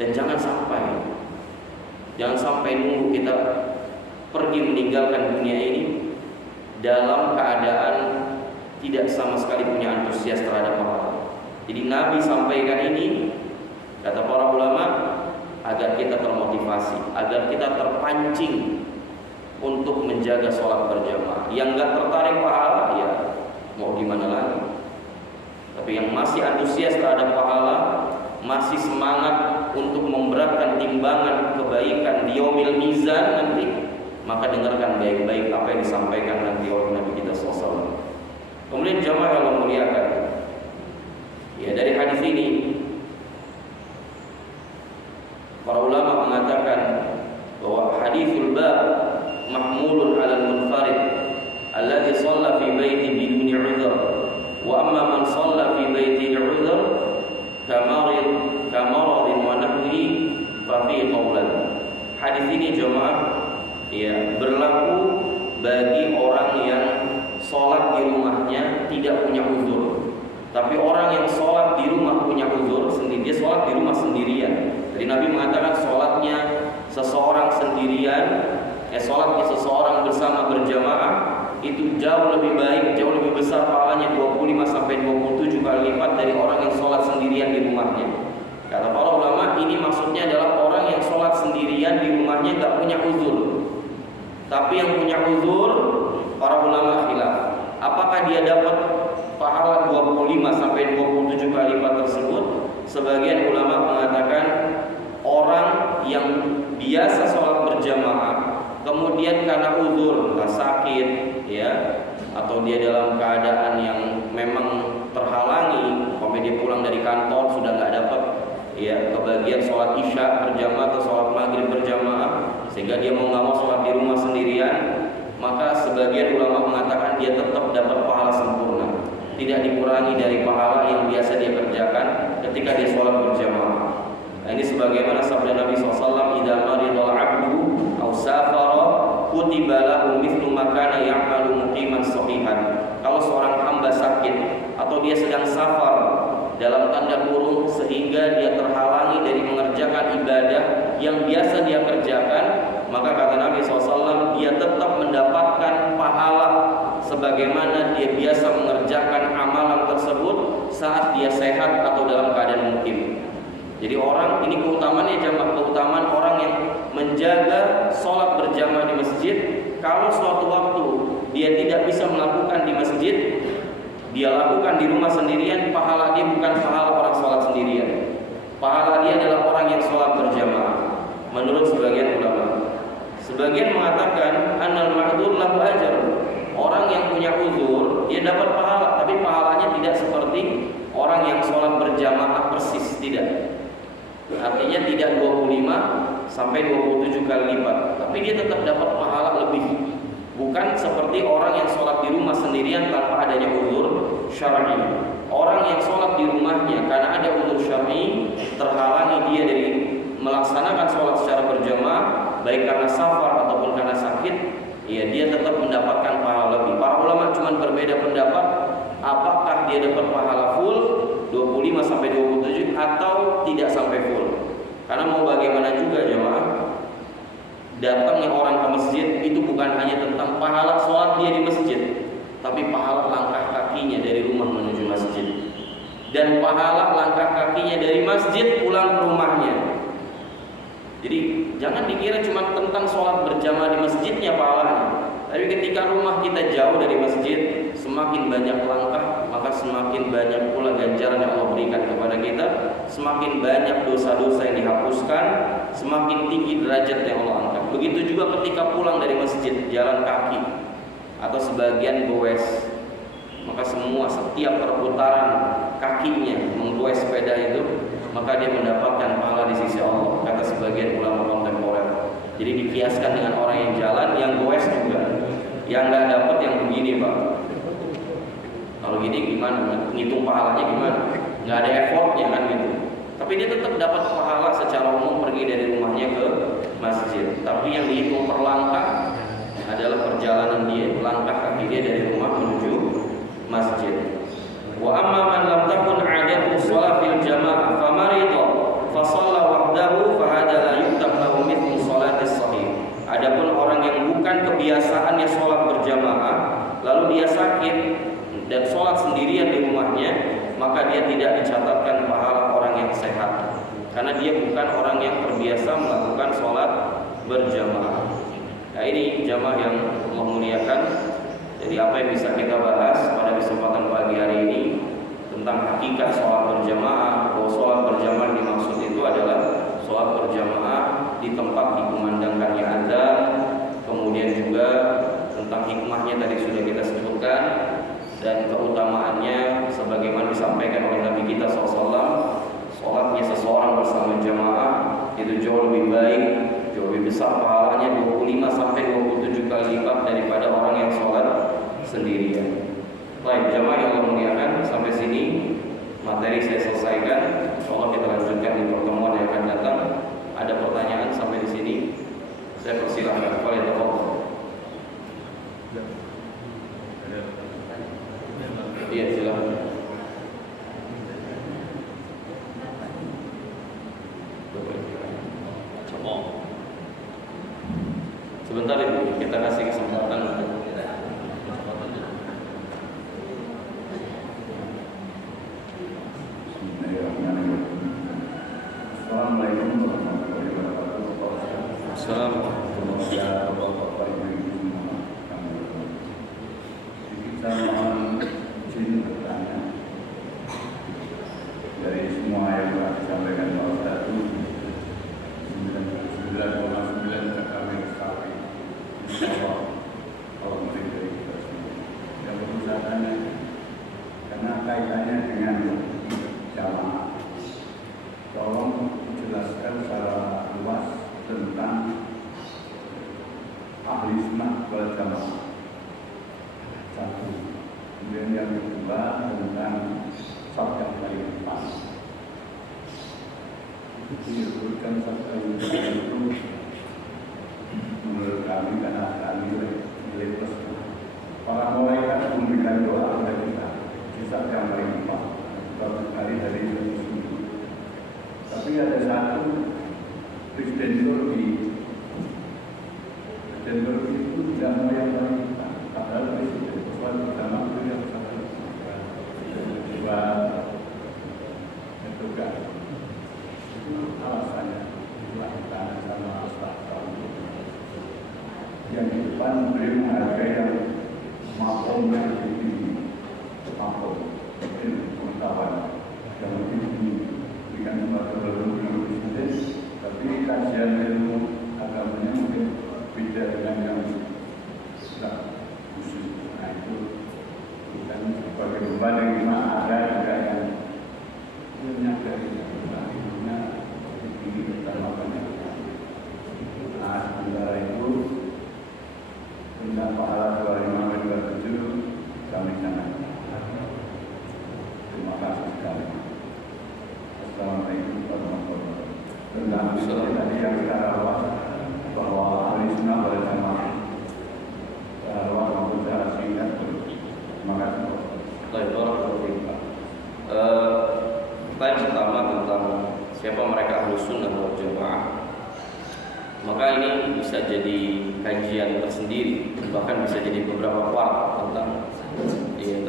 Dan jangan sampai nunggu kita pergi meninggalkan dunia ini dalam keadaan tidak sama sekali punya antusias terhadap pahala. Jadi Nabi sampaikan ini, kata para ulama, agar kita termotivasi, agar kita terpancing untuk menjaga sholat berjamaah. Yang nggak tertarik pahala, ya mau gimana lagi. Tapi yang masih antusias terhadap pahala, masih semangat untuk memberatkan timbangan kebaikan di yaumil mizan nanti, maka dengarkan baik-baik apa yang disampaikan nanti oleh Nabi kita SAW. Kemudian jamaah yang memuliakan, ya dari hadis ini para ulama mengatakan bahwa hadisul bab mahmulun 'alal munfarid alladhi shalla fi baiti biduni 'udhr. Wa amma man shalla fi baiti al-'udhr kamaradin wa nahwihi fa fi qawlan. Hadis ini jemaah ya berlaku bagi orang yang sholat di rumahnya tidak punya uzur. Tapi orang yang sholat di rumah punya uzur sendiri, dia sholat di rumah sendirian. Jadi Nabi mengatakan sholatnya seseorang sendirian, sholatnya seseorang bersama berjamaah itu jauh lebih baik, jauh lebih besar pahalanya 25-27 kali lipat dari orang yang sholat sendirian di rumahnya. Kata para ulama, ini maksudnya adalah orang yang sholat sendirian di rumahnya gak punya uzur. Tapi yang punya uzur, para ulama khilaf, apakah dia dapat pahala 25-27 kali lipat tersebut? Sebagian ulama mengatakan orang yang biasa sholat berjamaah kemudian karena uzur, entah sakit ya, atau dia dalam keadaan yang memang terhalangi, sampai dia pulang dari kantor sudah nggak dapat ya kebagian sholat isya berjamaah atau sholat maghrib berjamaah, sehingga dia mau nggak mau sholat di rumah sendirian, maka sebagian ulama mengatakan dia tetap dapat pahala sempurna, tidak dikurangi dari pahala yang biasa dia kerjakan ketika dia sholat berjamaah. Nah, ini sebagaimana sabda Nabi SAW, idza maridal 'abdu aw safara kutiba lahu mithlu ma kana ya'malu muqiman sahihan. Kalau seorang hamba sakit atau dia sedang safar dalam tanda kurung sehingga dia terhalangi dari mengerjakan ibadah yang biasa dia kerjakan, maka kata Nabi SAW, dia tetap mendapatkan pahala sebagaimana dia biasa mengerjakan amalan tersebut saat dia sehat atau dalam keadaan mukim. Jadi orang ini keutamaannya jamaah, keutamaan orang yang menjaga sholat berjamaah di masjid. Kalau suatu waktu dia tidak bisa melakukan di masjid, dia lakukan di rumah sendirian, pahala dia bukan pahala orang sholat sendirian. Pahala dia adalah orang yang sholat berjamaah. Menurut sebagian ulama. Sebagian mengatakan annal ma'dzur lahu ajr. Orang yang punya uzur dia dapat pahala, tapi pahalanya tidak seperti orang yang sholat berjamaah persis, tidak. Artinya tidak 25 sampai 27 kali lipat, tapi dia tetap dapat pahala lebih. Bukan seperti orang yang sholat di rumah sendirian tanpa adanya uzur syar'i. Orang yang sholat di rumahnya karena ada uzur syar'i, terhalangi dia dari melaksanakan sholat secara berjamaah, baik karena safar ataupun karena sakit, ya dia tetap mendapatkan pahala lebih. Para ulama cuma berbeda pendapat, apakah dia dapat pahala full 25 sampai 27 atau tidak sampai full. Karena mau bagaimana juga jemaah, datangnya orang ke masjid itu bukan hanya tentang pahala sholat dia di masjid, tapi pahala langkah kakinya dari rumah menuju masjid, dan pahala langkah kakinya dari masjid pulang ke rumahnya. Jadi jangan dikira cuma tentang sholat berjamaah di masjidnya pahalanya, tapi ketika rumah kita jauh dari masjid, semakin banyak langkah, maka semakin banyak pula ganjaran yang Allah berikan kepada kita, semakin banyak dosa-dosa yang dihapuskan, semakin tinggi derajat yang Allah angkat. Begitu juga ketika pulang dari masjid, jalan kaki atau sebagian goes, maka setiap perputaran kakinya menggoes sepeda itu, maka dia mendapatkan pahala di sisi Allah, kata sebagian ulama kontemporer. Jadi dikiaskan dengan orang yang jalan, yang goes juga, yang nggak dapat yang begini pak. Kalau gini gimana? Ngitung pahalanya gimana? Nggak ada effortnya kan gitu. Tapi dia tetap dapat pahala secara umum pergi dari rumahnya ke masjid. Tapi yang dihitung per langkah adalah perjalanan dia, langkah kaki dia dari rumah menuju masjid. Wa amma man lam takun 'adatu shalat fil jamaah fa marida fa shalla wahdahu fa hada la yuktab lahu mithlu shalatis sahih. Adapun orang yang bukan kebiasaannya sholat berjamaah, lalu dia sakit dan sholat sendirian di rumahnya, maka dia tidak dicatatkan pahala orang yang sehat, karena dia bukan orang yang terbiasa melakukan sholat berjamaah. Nah ini jamaah yang Allah muliakan. Jadi apa yang bisa kita bahas pada kesempatan pagi hari ini tentang hakikat sholat berjamaah. Bahwa sholat berjamaah dimaksud itu adalah sholat berjamaah di tempat dikumandangkannya azan. Kemudian juga tentang hikmahnya tadi sudah kita sebutkan, dan keutamaannya sebagaimana disampaikan oleh Nabi kita SAW. Sholatnya seseorang bersama jamaah itu jauh lebih baik, jauh lebih besar pahalanya 25 sampai 27 kali lipat daripada orang yang sholat sendirian. Baik, jamaah yang Allah muliakan, sampai sini materi saya selesaikan. Insyaallah kita lanjutkan di pertemuan yang akan datang. Ada pertanyaan sampai di sini? Saya persilahkan. Iya, silakan. Sebentar Ibu, kita kasih kesempatan. Assalamualaikum warahmatullahi wabarakatuh. Assalamualaikum. Kita mohon izin bertanya dari semua yang telah disampaikan Pak Ustaz, 99,9 kami resapi. Insyaallah Allah meridai kita semua. Yang berusaha karena kaitannya dengan jamaah. Tolong jelaskan secara luas tentang ahli sunnah wal jamaah. Satu. Kemudian yang kedua tentang sabda yang depan. Disebutkan sabda yang itu menurut kami karena kami nilai plus. Para malaikat memberikan doa kepada kita. Kisah yang paling depan. Suatu kali dari Yesus. Tapi ada satu Presiden Turki itu tidak mau yang paling depan. Padahal Presiden sholat bersama itu yang sangat kedua itu kan itu alasannya melakukan sama astagfirullah. Yang di depan beliau menghargai yang makom yang tinggi. mampu mungkin pengetahuan yang mungkin diberikan kepada belum bisnis, tapi kajian ilmu agamanya mungkin beda dengan yang sudah khusus. Nah itu bukan sebagai beban yang cuma ada juga yang menyadari ilmunya tinggi utamakannya. Nah sementara itu tentang pahala 25-27 kami sangat terima kasih sekali. Assalamualaikum warahmatullahi wabarakatuh. Tentang tadi yang kita rawat bahwa ahli sunnah wal jamaah rawat maupun secara singkat. Terima kasih. Baik, pertanyaan pertama tentang siapa mereka ahli sunnah wal jamaah. Maka ini bisa jadi kajian tersendiri, bahkan bisa jadi beberapa part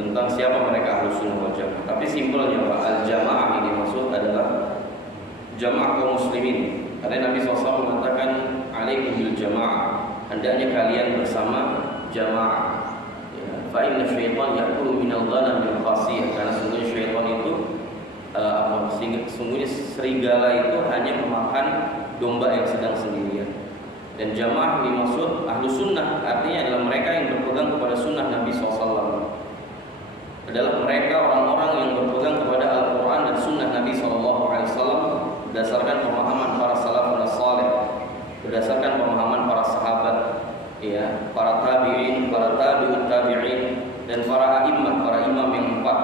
tentang siapa mereka ahli sunnah wal jamaah. Tapi simpelnya Pak, al-jamaah ini maksud adalah jamaah kaum muslimin. Karena Nabi SAW mengatakan alaikum bil jamaah, hendaknya kalian bersama jamaah. Fa inna syaitan ya'kulu minal ghanam bil khasiyah. Karena sesungguhnya syaitan itu sesungguhnya serigala itu hanya memakan domba yang sedang sendirian. Dan jamaah dimaksud ahlu sunnah, artinya adalah mereka yang berpegang kepada sunnah Nabi SAW. Adalah mereka orang-orang yang berpegang kepada Al-Quran dan sunnah Nabi SAW berdasarkan pemahaman para salafun salih, berdasarkan pemahaman para sahabat, ya, para tabi'in, para tabi'ut tabi'in, dan para a'immah, para imam yang empat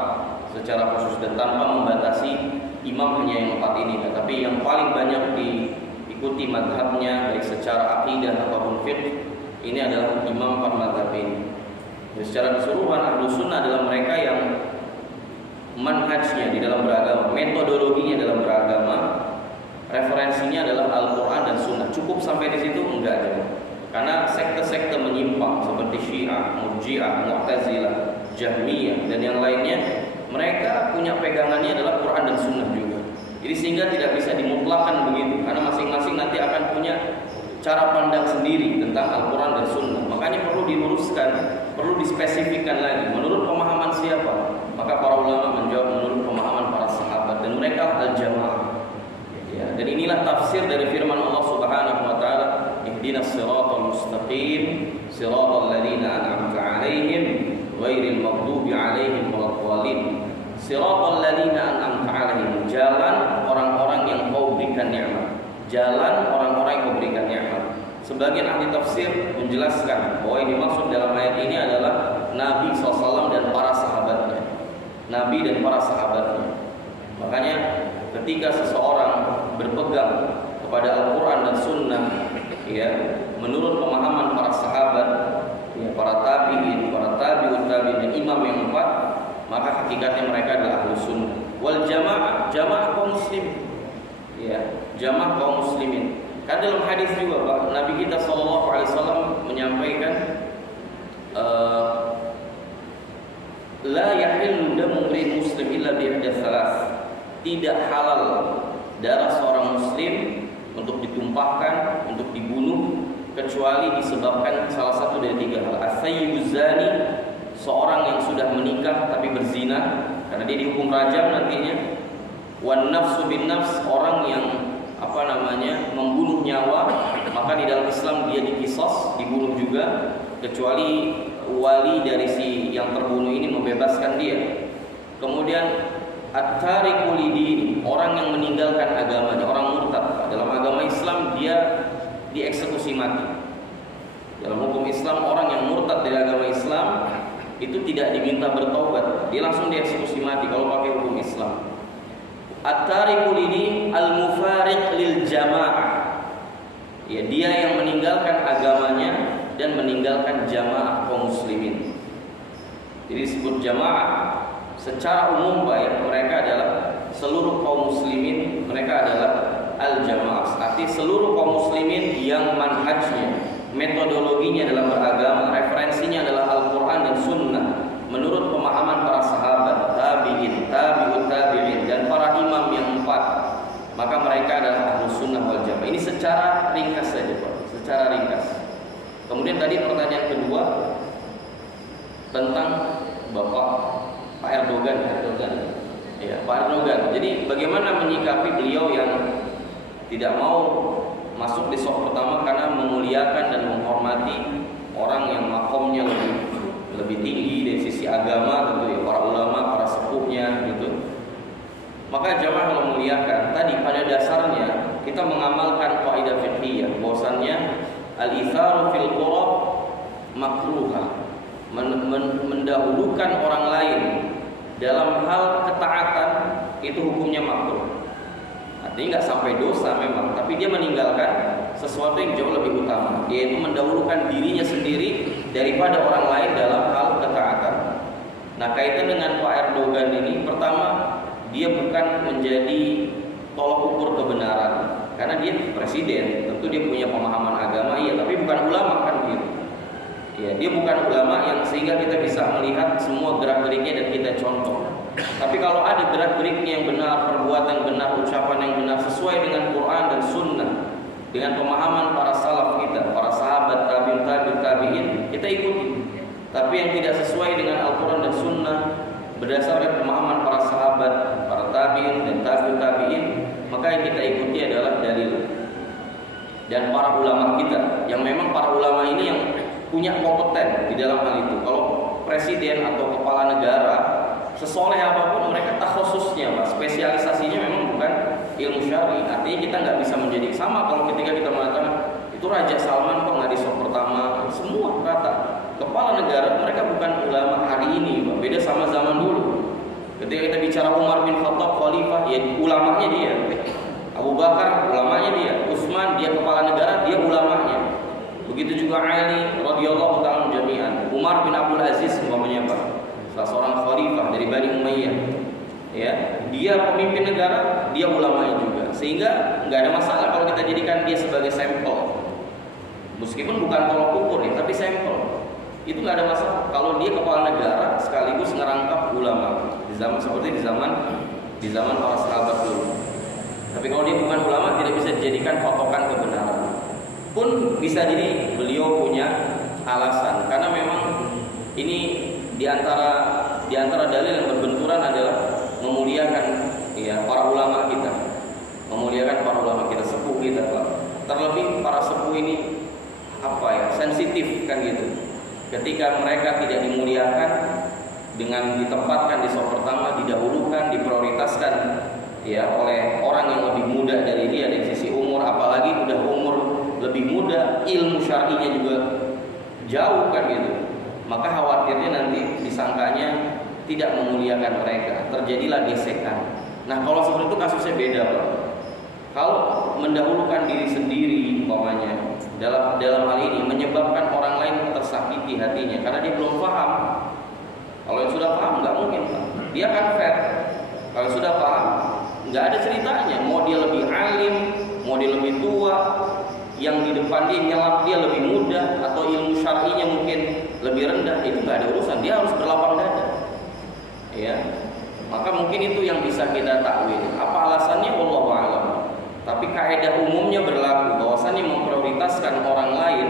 secara khusus, dan tanpa membatasi imam hanya yang empat ini, tetapi yang paling banyak diikuti madhabnya baik secara akidah ataupun fiqh ini adalah imam empat madhab ini. Dan secara keseluruhan ahlu sunnah adalah mereka yang manhajnya di dalam beragama, metodologinya dalam beragama, referensinya adalah Al-Quran dan Sunnah. Cukup sampai di situ? Enggak ada. Karena sekte-sekte menyimpang seperti Syiah, Murji'ah, Mu'tazilah, Jahmiyah dan yang lainnya, mereka punya pegangannya adalah Quran dan Sunnah juga. Jadi sehingga tidak bisa dimutlakan begitu, karena masing-masing nanti akan punya cara pandang sendiri tentang Al-Quran dan Sunnah. Makanya perlu diluruskan, perlu dispesifikkan lagi menurut pemahaman siapa. Maka para ulama menjawab menurut pemahaman para sahabat, dan mereka al-jamaah. Ya, dan inilah tafsir dari firman Allah Subhanahu wa taala, ihdinas siratal mustaqim, siratal ladzina an'amta 'alaihim ghairil maghdubi 'alaihim waladdallin. Siratal ladzina an'amta 'alaihim, jalan orang-orang yang Kau berikan nikmat. Jalan orang-orang yang Kau berikan nikmat. Sebagian ahli tafsir menjelaskan bahwa yang dimaksud dalam ayat ini adalah Nabi SAW dan para sahabatnya. Nabi dan para sahabatnya. Makanya ketika seseorang berpegang kepada Al-Quran dan Sunnah, ya, menurut pemahaman para sahabat, ya, para tabi'in, para tabi'ut tabi'in dan imam yang empat, maka hakikatnya mereka adalah ahlu sunnah. Wal jamaah, jamaah kaum muslimin, ya, jamaah kaum muslimin. Kan dalam hadis juga Pak, Nabi kita SAW menyampaikan la yahillu damu imri'in muslim illa bi ihdath thalath. Tidak halal darah seorang muslim untuk ditumpahkan, untuk dibunuh, kecuali disebabkan salah satu dari tiga hal. As-sayyibuz zani, seorang yang sudah menikah tapi berzina, karena dia dihukum rajam nantinya. Wan nafsu bin nafs, orang yang membunuh nyawa, maka di dalam Islam dia dikisos, dibunuh juga, kecuali wali dari si yang terbunuh ini membebaskan dia. Kemudian at-tariku lidin, orang yang meninggalkan agamanya, orang murtad. Dalam agama Islam dia dieksekusi mati. Dalam hukum Islam, orang yang murtad dari agama Islam itu tidak diminta bertaubat, dia langsung dieksekusi mati kalau pakai hukum Islam. At-tariku lidin al-mufariq lil jamaah, ya, dia yang meninggalkan agamanya dan meninggalkan jamaah kaum muslimin. Jadi disebut jamaah secara umum Pak, mereka adalah seluruh kaum muslimin, mereka adalah al-jamaah. Arti seluruh kaum muslimin yang manhajnya, metodologinya dalam beragama, referensinya adalah Al-Quran dan Sunnah menurut pemahaman para sahabat, tabi'in, tabi'ut tabi'in, dan para imam yang empat, maka mereka adalah ahlus sunnah wal jamaah. Ini secara ringkas saja Pak, secara ringkas. Kemudian tadi pertanyaan kedua tentang Bapak Pak Erdogan. Ya, Pak Erdogan. Jadi bagaimana menyikapi beliau yang tidak mau masuk di shaf pertama karena memuliakan dan menghormati orang yang makomnya lebih tinggi dari sisi agama tentu ya, para ulama, para sepuhnya gitu. Maka jamaah yang memuliakan, tadi pada dasarnya kita mengamalkan kaidah fiqhiyah bahwasannya al-itharu fil qurab makruha, mendahulukan orang lain dalam hal ketaatan itu hukumnya makruh. Artinya nggak sampai dosa memang, tapi dia meninggalkan sesuatu yang jauh lebih utama, yaitu mendahulukan dirinya sendiri daripada orang lain dalam hal ketaatan. Nah, kaitan dengan Pak Erdogan ini, pertama dia bukan menjadi tolak ukur kebenaran, karena dia presiden, tentu dia punya pemahaman agama, iya, tapi bukan ulama kan gitu. Ya, dia bukan ulama yang sehingga kita bisa melihat semua gerak-geriknya dan kita contoh. Tapi kalau ada gerak-geriknya yang benar, perbuatan benar, ucapan yang benar sesuai dengan Quran dan Sunnah, dengan pemahaman para salaf kita, para sahabat, tabi'in, kita ikuti. Tapi yang tidak sesuai dengan Al-Quran dan Sunnah, berdasarkan pemahaman para sahabat, para tabi'in dan tabi'in, maka yang kita ikuti adalah dalil dan para ulama kita, yang memang para ulama ini yang punya kompeten di dalam hal itu. Kalau presiden atau kepala negara, sesoleh apapun mereka takhususnya, spesialisasinya memang bukan ilmu syar'i. Artinya kita nggak bisa menjadi sama kalau ketika kita mengatakan itu Raja Salman kok nggak di shaf pertama, semua rata. Kepala negara mereka bukan ulama hari ini, beda sama zaman dulu. Ketika kita bicara Umar bin Khattab khalifah, ya ulamanya dia. Abu Bakar ulamanya dia, Utsman dia kepala negara, dia ulamanya. Begitu juga Ali radhiyallahu ta'ala jami'an. Umar bin Abdul Aziz umpamanya Pak, salah seorang khalifah dari Bani Umayyah. Ya, dia pemimpin negara, dia ulamanya juga. Sehingga nggak ada masalah kalau kita jadikan dia sebagai sampel. Meskipun bukan tolak ukur ya, tapi sampel. Itu nggak ada masalah kalau dia kepala negara sekaligus ngerangkap ulama di zaman seperti di zaman para sahabat dulu. Tapi kalau dia bukan ulama, tidak bisa dijadikan patokan kebenaran. Pun bisa jadi beliau punya alasan, karena memang ini diantara dalil yang berbenturan adalah memuliakan ya para ulama kita, sepuh kita, Pak. Terlebih para sepuh ini sensitif kan gitu. Ketika mereka tidak dimuliakan dengan ditempatkan di shaf pertama, didahulukan, diprioritaskan ya oleh orang yang lebih muda dari dia dari sisi umur, apalagi udah umur lebih muda, ilmu syar'inya juga jauh kan gitu. Maka khawatirnya nanti disangkanya tidak memuliakan mereka, terjadilah gesekan. Nah, kalau seperti itu kasusnya beda, Pak. Kalau mendahulukan diri sendiri umpamanya dalam hal ini menyebabkan orang lain tersakiti hatinya karena dia belum paham. Kalau yang sudah paham nggak mungkin, Pak. Dia akan fair. Kalau sudah paham, nggak ada ceritanya. Mau dia lebih alim, mau dia lebih tua, yang di depan dia nyelap dia lebih muda, atau ilmu syar'inya mungkin lebih rendah, itu nggak ada urusan. Dia harus berlapang dada. Ya, maka mungkin itu yang bisa kita takwil. Apa alasannya? Wallahu a'lam. Tapi kaidah umumnya berlaku bahwasannya memprioritaskan orang lain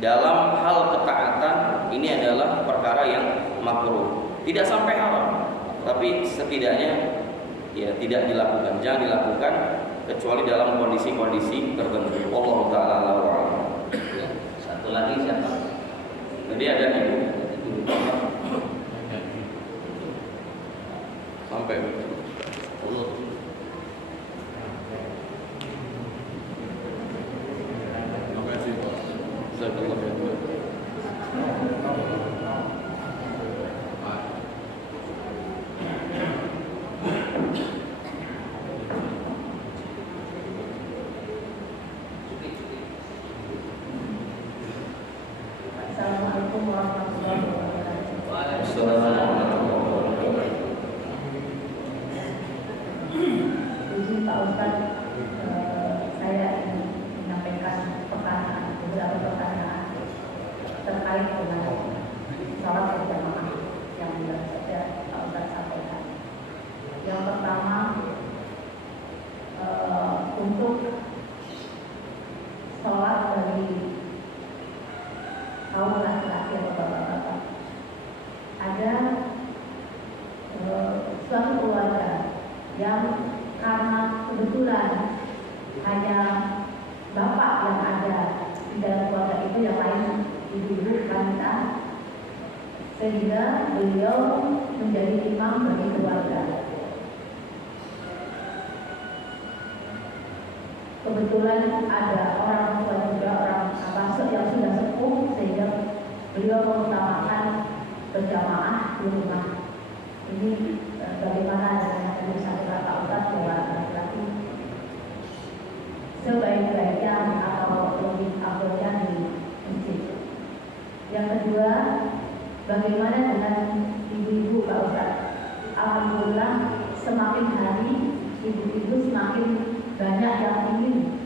dalam hal ketaatan ini adalah perkara yang makruh. Tidak sampai haram, tapi setidaknya ya tidak dilakukan, jangan dilakukan kecuali dalam kondisi-kondisi tertentu. Allah Ta'ala a'lam. Ya, satu lagi siapa? Jadi ada ibu sampai Allah. Assalamualaikum warahmatullahi wabarakatuh. Waalaikumsalam. Izin Pak Ustadz, saya ingin menyampaikan beberapa pertanyaan terkait dengan salat berjamaah yang baru saja Pak Ustadz sampaikan. Yang pertama, untuk salat dari kaum laki-laki atau bapak-bapak, ada sehingga beliau menjadi imam bagi keluarga. Kebetulan ada orang tua juga, orang abah yang sudah sepuh, sehingga beliau mengutamakan berjamaah di rumah. Ini bagaimana dengan tadi satu kata Ustaz bahwa laki-laki sebaik-baiknya atau lebih afdolnya di masjid. Yang kedua, bagaimana dengan ibu-ibu Pak Ustaz? Alhamdulillah semakin hari ibu-ibu semakin banyak yang ingin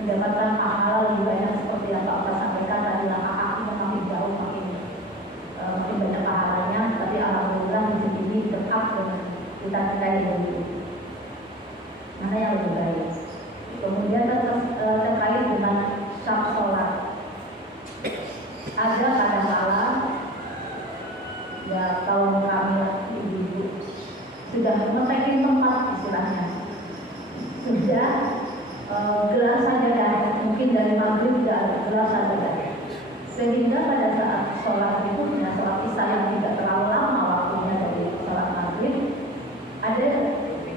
mendapatkan pahala lebih banyak, seperti yang Pak Ustaz sampaikan tadi, langkah makin jauh makin banyak pahalanya. Tapi alhamdulillah di sini tetap dengan kita yang begitu. Mana yang lebih baik? Kemudian terkait dengan saf sholat, ada kadang-kala ya kaum kami ibu-ibu sudah memetik tempat istilahnya, sudah gelar sajadah, mungkin dari maghrib sudah gelar sajadah, sehingga pada saat sholat berikutnya, sholat isya yang tidak terlalu lama waktunya dari sholat maghrib,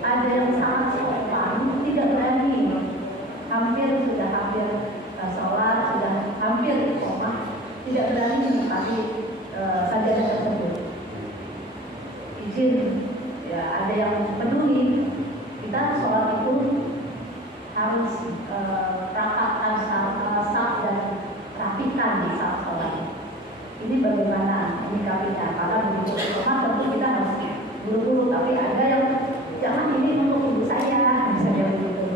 ada yang sangat sopan, tidak berani, hampir sholat, sudah hampir tidak berani menempati sajadah tersebut. Izin, ya ada yang penuhi. Kita sholat itu harus rapatkan saf dan rapikan di saf sholat. Ini bagaimana menyikapinya? Karena begitu tentu kita harus buru-buru, tapi ada yang jangan, ini untuk ibu saya, misalnya begitu.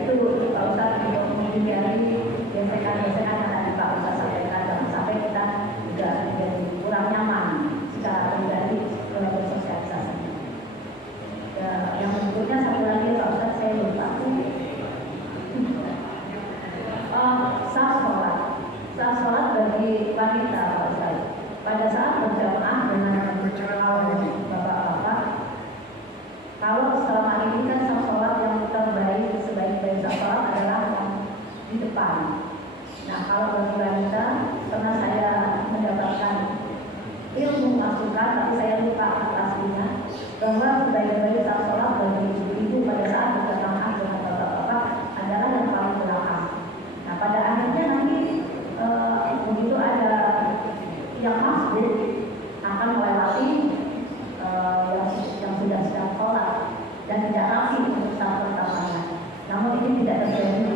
Itu Pak Ustaz untuk menghindari gesekan-gesekan yang tadi Pak Ustaz sampaikan, jangan sampai kita juga menjadi kurang nyaman secara pribadi oleh bersosialisasinya. Yang berikutnya satu lagi Pak Ustaz, saya lupa. Saf sholat bagi wanita Pak Ustaz. Pada saat berjamaah dengan bapak-bapak, kalau selama ini kan saf sholat yang terbaik, sebaik-baik saf sholat adalah yang di depan. Nah, kalau bagi wanita, karena saya mendapatkan ilmu masukan, tapi saya lupa aslinya, bahwa sebaik-baik saf sholat bagi ibu pada saat berjamaah dengan bapak-bapak adalah yang paling belakang. Nah, pada akhirnya nanti begitu ada yang masuk akan melewati yang sudah sedang sholat dan tidak rapi untuk saf pertamanya. Namun ini tidak terjadi di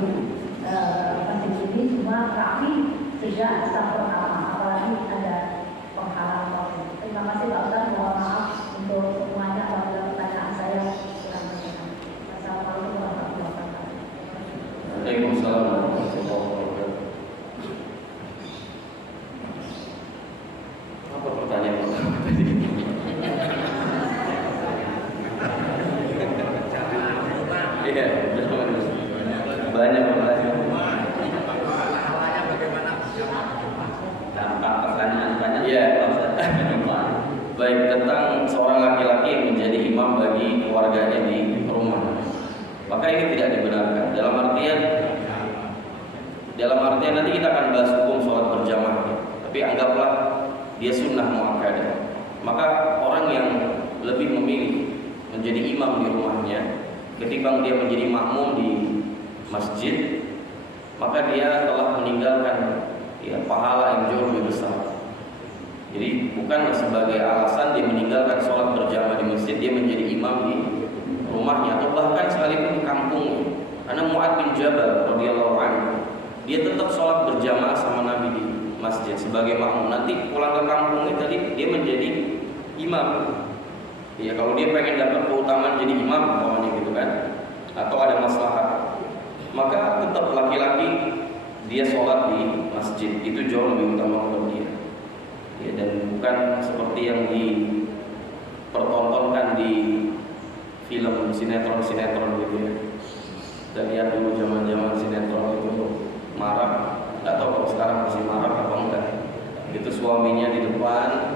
masjid ini, cuma rapi sejak saf pertama, apalagi ada penghalang waktu. Terima kasih Pak Ustaz, mohon maaf untuk semuanya apabila pertanyaan saya kurang berkenan. Assalamualaikum warahmatullahi wabarakatuh. Waalaikumsalam warahmatullahi wabarakatuh. Apa pertanyaan pertama tadi? Iya, banyak pertanyaan. Dampak pertanyaan. Iya, baik, tentang seorang laki-laki yang menjadi imam bagi keluarganya di rumah. Maka ini tidak dibenarkan. Dalam artian nanti kita akan bahas hukum sholat berjamaah. Tapi anggaplah dia sunnah muakkadah. Maka orang yang lebih memilih menjadi imam di rumahnya ketimbang dia menjadi makmum di masjid, maka dia telah meninggalkan pahala yang jauh lebih besar. Jadi bukan sebagai alasan dia meninggalkan sholat berjamaah di masjid, dia menjadi imam di rumahnya atau bahkan sekalipun di kampungnya. Karena Mu'adz bin Jabal radhiyallahu anhu, dia tetap sholat berjamaah sama Nabi di masjid sebagai makmum. Nanti pulang ke kampungnya tadi dia menjadi imam. Ya, kalau dia pengen dapat keutamaan jadi imam, umpamanya gitu kan, atau ada maslahat, maka tetap laki-laki dia sholat di masjid, itu jauh lebih utama untuk dia. Ya, dan bukan seperti yang dipertontonkan di film sinetron gitu ya. Kita lihat dulu zaman sinetron itu marak, nggak tahu kalau sekarang masih marak apa enggak. Itu suaminya di depan,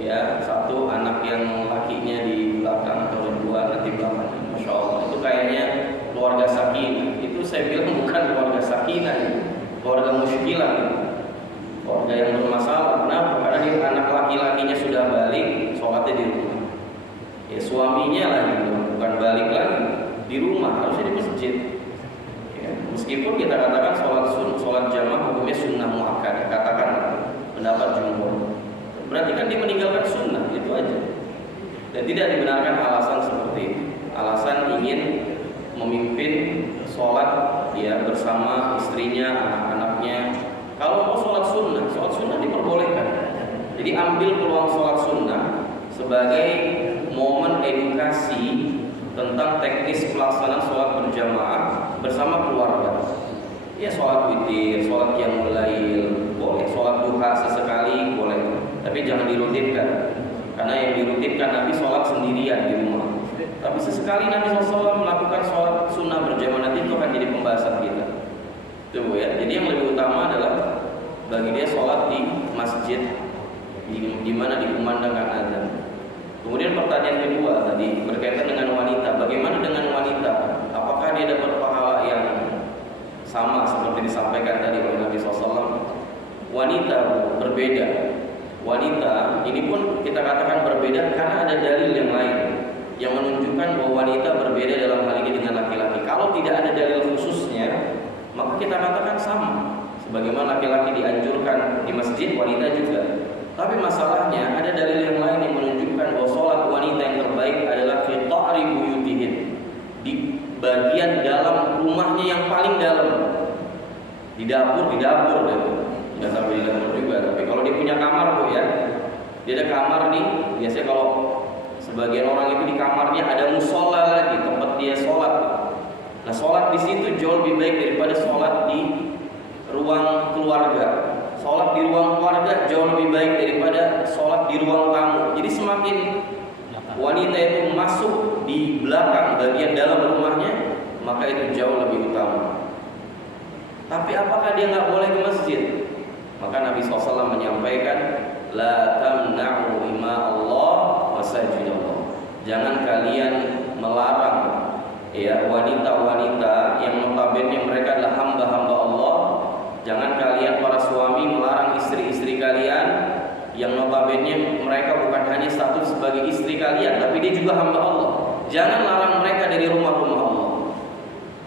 ya, satu anak yang lakinya di belakang atau dua nanti belakang. Masya Allah, itu kayaknya keluarga sakinah. Itu saya bilang bukan keluarga sakinah, keluarga muskilah, keluarga yang bermasalah. Kenapa? Karena dia berarti kan dia meninggalkan sunnah, itu aja. Dan tidak dibenarkan alasan seperti itu. Alasan ingin memimpin sholat ya bersama istrinya, anak-anaknya. Kalau mau sholat sunnah diperbolehkan. Jadi ambil peluang sholat sunnah sebagai momen edukasi tentang teknis pelaksanaan sholat berjamaah bersama keluarga. Ya sholat witir, sholat qiyamul lail, boleh. Sholat duha sesekali boleh, tapi jangan dirutinkan. Karena yang dirutinkan Nabi sholat sendirian di rumah. Tapi sesekali Nabi SAW melakukan sholat sunnah berjamaah, nanti itu akan jadi pembahasan kita. Coba ya. Jadi yang lebih utama adalah bagi dia sholat di masjid, di mana dikumandangkan azan. Kemudian pertanyaan kedua tadi berkaitan dengan wanita. Bagaimana dengan wanita? Apakah dia dapat pahala yang sama seperti disampaikan tadi oleh Nabi SAW? Wanita berbeda. Wanita ini pun kita katakan berbeda karena ada dalil yang lain yang menunjukkan bahwa wanita berbeda dalam hal ini dengan laki-laki. Kalau tidak ada dalil khususnya, maka kita katakan sama. Sebagaimana laki-laki dianjurkan di masjid, wanita juga. Tapi masalahnya ada dalil yang lain yang menunjukkan bahwa sholat wanita yang terbaik adalah fi ta'ri buyutihin, di bagian dalam rumahnya yang paling dalam, di dapur tidak sampai di dapur juga. Tapi kalau dia punya kamar tuh ya, dia ada kamar nih. Biasanya kalau sebagian orang itu di kamarnya ada musola lagi, tempat dia sholat. Nah sholat di situ jauh lebih baik daripada sholat di ruang keluarga. Sholat di ruang keluarga jauh lebih baik daripada sholat di ruang tamu. Jadi semakin wanita itu masuk di belakang bagian dalam rumahnya, maka itu jauh lebih utama. Tapi apakah dia nggak boleh ke masjid? Maka Nabi SAW menyampaikan, la tamna'u ima Allah masajidallah. Jangan kalian melarang ya wanita-wanita yang notabene mereka adalah hamba-hamba Allah. Jangan kalian para suami melarang istri-istri kalian yang notabene mereka bukan hanya status sebagai istri kalian, tapi dia juga hamba Allah. Jangan larang mereka dari rumah-rumah Allah.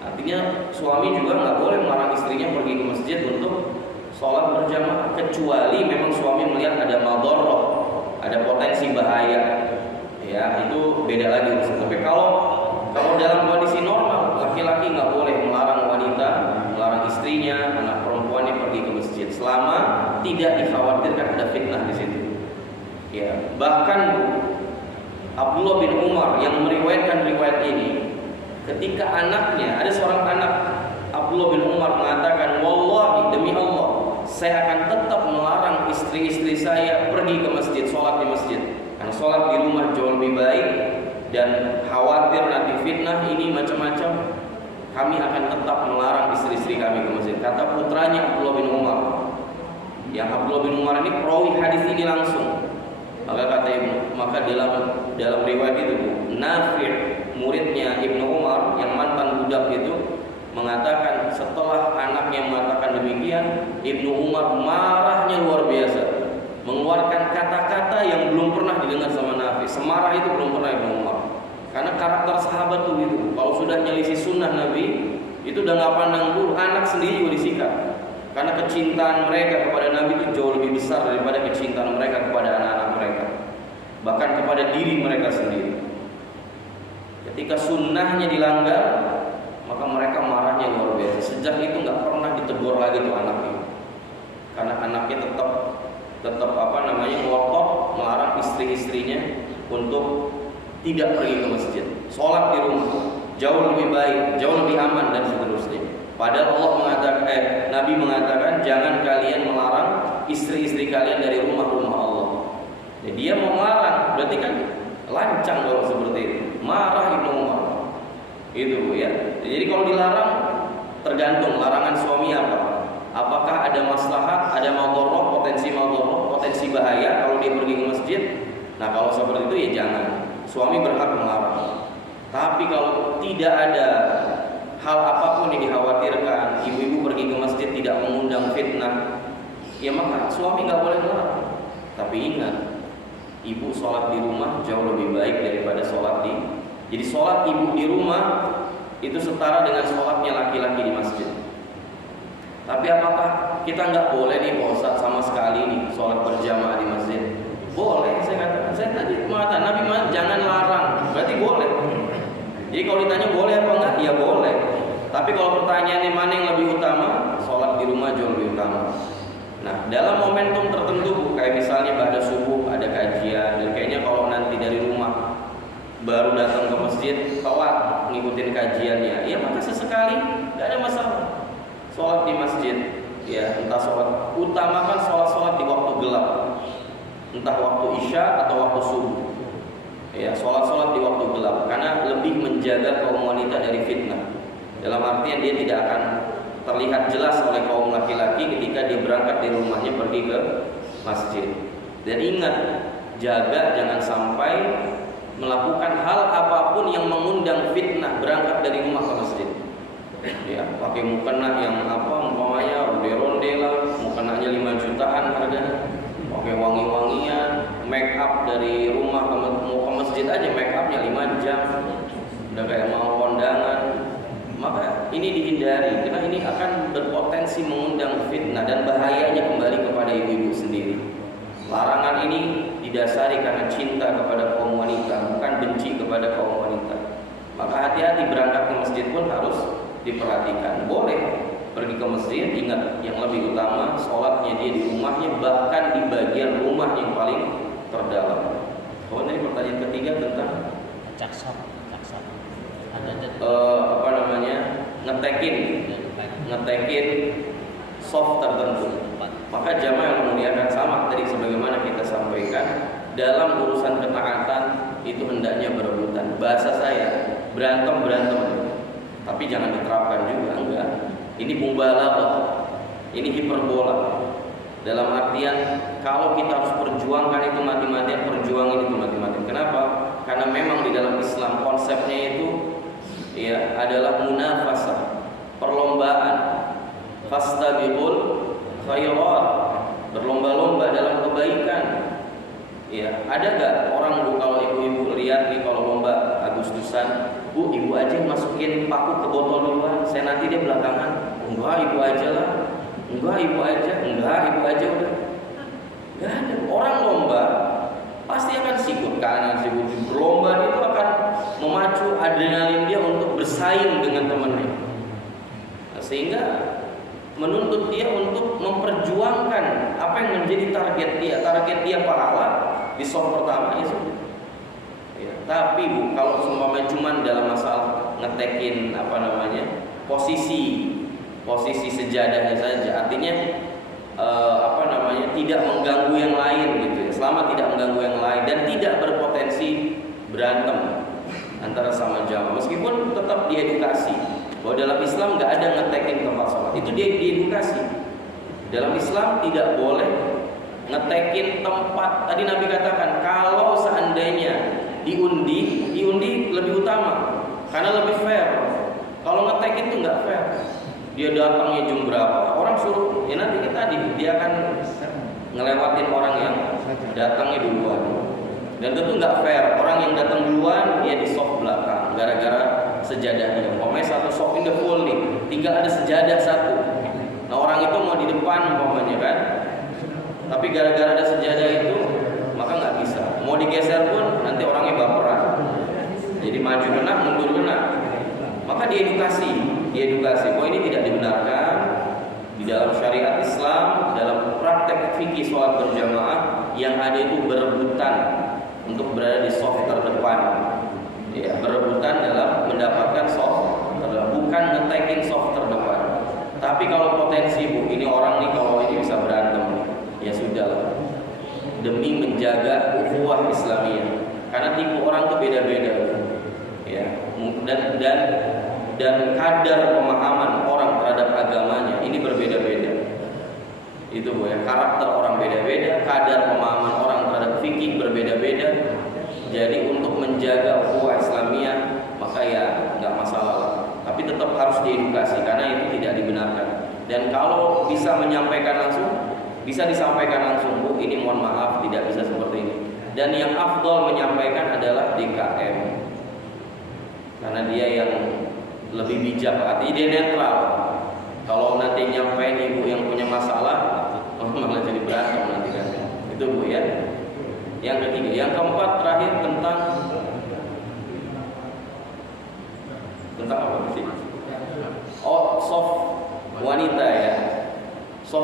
Artinya suami juga nggak boleh melarang istrinya pergi ke masjid untuk sholat berjamaah, kecuali memang suami melihat ada madharrah, ada potensi bahaya. Ya itu beda lagi. Tapi kalau dalam kondisi normal, laki-laki nggak boleh melarang wanita, melarang istrinya, anak perempuannya pergi ke masjid selama tidak dikhawatirkan ada fitnah di situ. Ya, bahkan Abdullah bin Umar yang meriwayatkan riwayat ini, ketika anaknya, ada seorang anak Abdullah bin Umar mengatakan, wallahi demi Allah, saya akan tetap melarang istri-istri saya pergi ke masjid, sholat di masjid. Karena sholat di rumah jauh lebih baik dan khawatir nanti fitnah ini macam-macam. Kami akan tetap melarang istri-istri kami ke masjid. Kata putranya Abdullah bin Umar. Yang Abdullah bin Umar ini perawi hadis ini langsung. Maka dalam riwayat itu Nafi' muridnya Ibnu Umar yang mantan budak itu mengatakan setelah anaknya mengatakan demikian, Ibnu Umar marahnya luar biasa, mengeluarkan kata-kata yang belum pernah didengar sama Nafi. Semarah itu belum pernah Ibnu Umar. Karena karakter sahabat tuh gitu. Kalau sudah nyelisih sunnah Nabi, itu udah nggak pandang dulu, anak sendiri juga disikat. Karena kecintaan mereka kepada Nabi itu jauh lebih besar daripada kecintaan mereka kepada anak-anak mereka, bahkan kepada diri mereka sendiri. Ketika sunnahnya dilanggar, maka mereka marahnya luar biasa. Sejak itu nggak pernah ditegur lagi tuh anaknya, karena anaknya tetap ngotot melarang istri-istrinya untuk tidak pergi ke masjid, sholat di rumah jauh lebih baik, jauh lebih aman dan seterusnya. Padahal Allah mengatakan, Nabi mengatakan jangan kalian melarang istri-istri kalian dari rumah-rumah Allah. Ya, dia mau melarang, berarti kan lancang kalau seperti itu. Marah Ibnu Umar. Itu ya. Jadi kalau dilarang tergantung larangan suami apa. Apakah ada maslahat, ada madharrah, potensi bahaya kalau dia pergi ke masjid? Nah, kalau seperti itu ya jangan. Suami berhak melarang. Tapi kalau tidak ada hal apapun yang dikhawatirkan, ibu-ibu pergi ke masjid tidak mengundang fitnah, ya maka suami nggak boleh melarang. Tapi ingat, ibu sholat di rumah jauh lebih baik daripada sholat di. Jadi sholat ibu di rumah itu setara dengan sholatnya laki-laki di masjid. Tapi apakah kita nggak boleh nih Pak Ustadz sama sekali nih sholat berjamaah di masjid? Boleh, saya katakan. Saya tadi mengatakan Nabi jangan larang, berarti boleh. Jadi kalau ditanya boleh apa enggak, ya boleh. Tapi kalau pertanyaannya mana yang lebih utama, sholat di rumah jauh lebih utama. Nah, dalam momentum tertentu, kayak misalnya pada subuh ada kajian, dan kayaknya kalau nanti dari rumah baru datang ke masjid, telat ngikutin kajiannya, ya maka sesekali nggak ada masalah. Sholat di masjid, ya entah sholat, utamakan sholat di waktu gelap, entah waktu isya atau waktu subuh. Ya, sholat di waktu gelap, karena lebih menjaga kaum wanita dari fitnah. Dalam artian dia tidak akan terlihat jelas oleh kaum laki-laki ketika dia berangkat dari rumahnya pergi ke masjid. Dan ingat, jaga jangan sampai melakukan hal apapun yang mengundang fitnah berangkat dari rumah ke masjid. Ya, pakai mukena yang umpamanya ronde-ronde lah, mukenanya 5 jutaan harganya, pakai wangi-wangian, make up dari rumah mau ke masjid aja make upnya 5 jam, udah kayak mau kondangan. Maka ini dihindari karena ini akan berpotensi mengundang fitnah dan bahayanya kembali kepada ibu-ibu sendiri. Larangan ini didasari karena cinta kepada kaum wanita, bukan benci kepada kaum wanita. Maka hati-hati berangkat ke masjid pun harus diperhatikan. Boleh pergi ke masjid, ingat yang lebih utama sholatnya dia di rumahnya, bahkan di bagian rumah yang paling terdalam. Kemudian pertanyaan ketiga tentang caksop. ngetekin soft tertentu. Maka jamaah yang memuliakan sama tadi sebagaimana kita sampaikan, dalam urusan ketaatan itu hendaknya berebutan. Bahasa saya berantem, tapi jangan diterapkan juga, enggak. Ini mubalaghah, ini hiperbola. Dalam artian kalau kita harus perjuangkan itu mati-matian, perjuangin itu mati-matian. Kenapa? Karena memang di dalam Islam konsepnya itu ya adalah munafasah, perlombaan. Fastabiqul khairat, berlomba-lomba dalam kebaikan. Ya, ada gak orang kalau ibu-ibu lihat nih kalau lomba Agustusan, Bu, ibu aja yang masukin paku ke botol duluan, saya nanti dia belakangan. Enggak, ibu aja lah. Enggak, ibu aja udah. Gak ada. Orang lomba pasti akan sikut kanan, sikut kiri. Lomba itu akan memacu adrenalin dia untuk bersaing dengan temannya. Nah, sehingga menuntut dia untuk memperjuangkan apa yang menjadi target dia. Target dia pahala di soft pertama ya sudah. Ya, tapi Bu, kalau seumpamanya cuma dalam masalah ngetekin posisi sejadahnya saja, artinya tidak mengganggu yang lain gitu ya. Selama tidak mengganggu yang lain dan tidak berpotensi berantem antara sama jamaah, meskipun tetap diedukasi bahwa dalam Islam nggak ada ngetekin tempat sholat, itu dia diedukasi. Dalam Islam tidak boleh ngetekin tempat. Tadi Nabi katakan kalau seandainya diundi lebih utama karena lebih fair. Kalau ngetekin itu nggak fair. Dia datangnya jam berapa, orang suruh ya nanti dia akan ngelewatin orang yang datangnya duluan. Dan tentu nggak fair, orang yang datang duluan dia di soft belakang gara-gara sejadahnya. Umpamanya satu soft ini full nih, tinggal ada sejadah satu. Nah orang itu mau di depan umpamanya kan, tapi gara-gara ada sejadah itu maka nggak bisa. Mau digeser pun nanti orangnya baperan. Jadi maju kena, mundur kena. Maka diedukasi bahwa ini tidak dibenarkan di dalam syariat Islam, dalam praktek fikih sholat berjamaah yang ada itu berebutan untuk berada di soft terdepan. Ya, berebutan dalam mendapatkan soft terdepan, bukan ngetekin soft terdepan. Tapi kalau potensi Bu, ini orang nih kalau ini bisa berantem, ya sudahlah. Demi menjaga ukhuwah Islamiyah. Karena tipe orang itu beda-beda. Ya, dan kadar pemahaman orang terhadap agamanya ini berbeda-beda. Itu Bu ya, karakter orang beda-beda, kadar pemahaman orang terhadap fikih berbeda-beda. Jadi untuk menjaga ukhuwah Islamiyah maka ya nggak masalah lah. Tapi tetap harus diedukasi karena itu tidak dibenarkan. Dan kalau bisa menyampaikan langsung, bisa disampaikan langsung, Bu, ini mohon maaf tidak bisa seperti ini. Dan yang afdol menyampaikan adalah DKM. Karena dia yang lebih bijak, artinya dia netral. Kalau nanti nyampein ibu yang punya masalah, malah jadi berantem nanti kan. Itu Bu ya.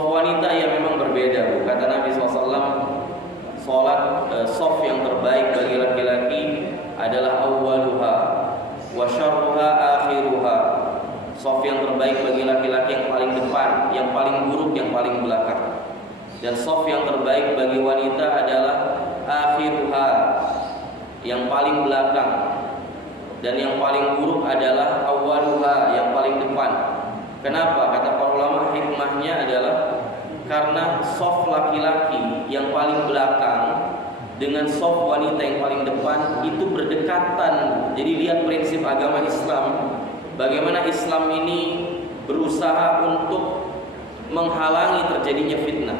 Soft wanita ya memang berbeda, Bu. Kata Nabi SAW, soft yang terbaik bagi laki-laki adalah awwaluha wa syarruha akhiruha. Soft yang terbaik bagi laki-laki yang paling depan, yang paling buruk yang paling belakang. Dan soft yang terbaik bagi wanita adalah akhiruha, yang paling belakang. Dan yang paling buruk adalah awwaluha, yang paling depan. Kenapa? Kata para ulama, hikmahnya adalah karena soft laki-laki yang paling belakang dengan soft wanita yang paling depan itu berdekatan. Jadi lihat prinsip agama Islam, bagaimana Islam ini berusaha untuk menghalangi terjadinya fitnah.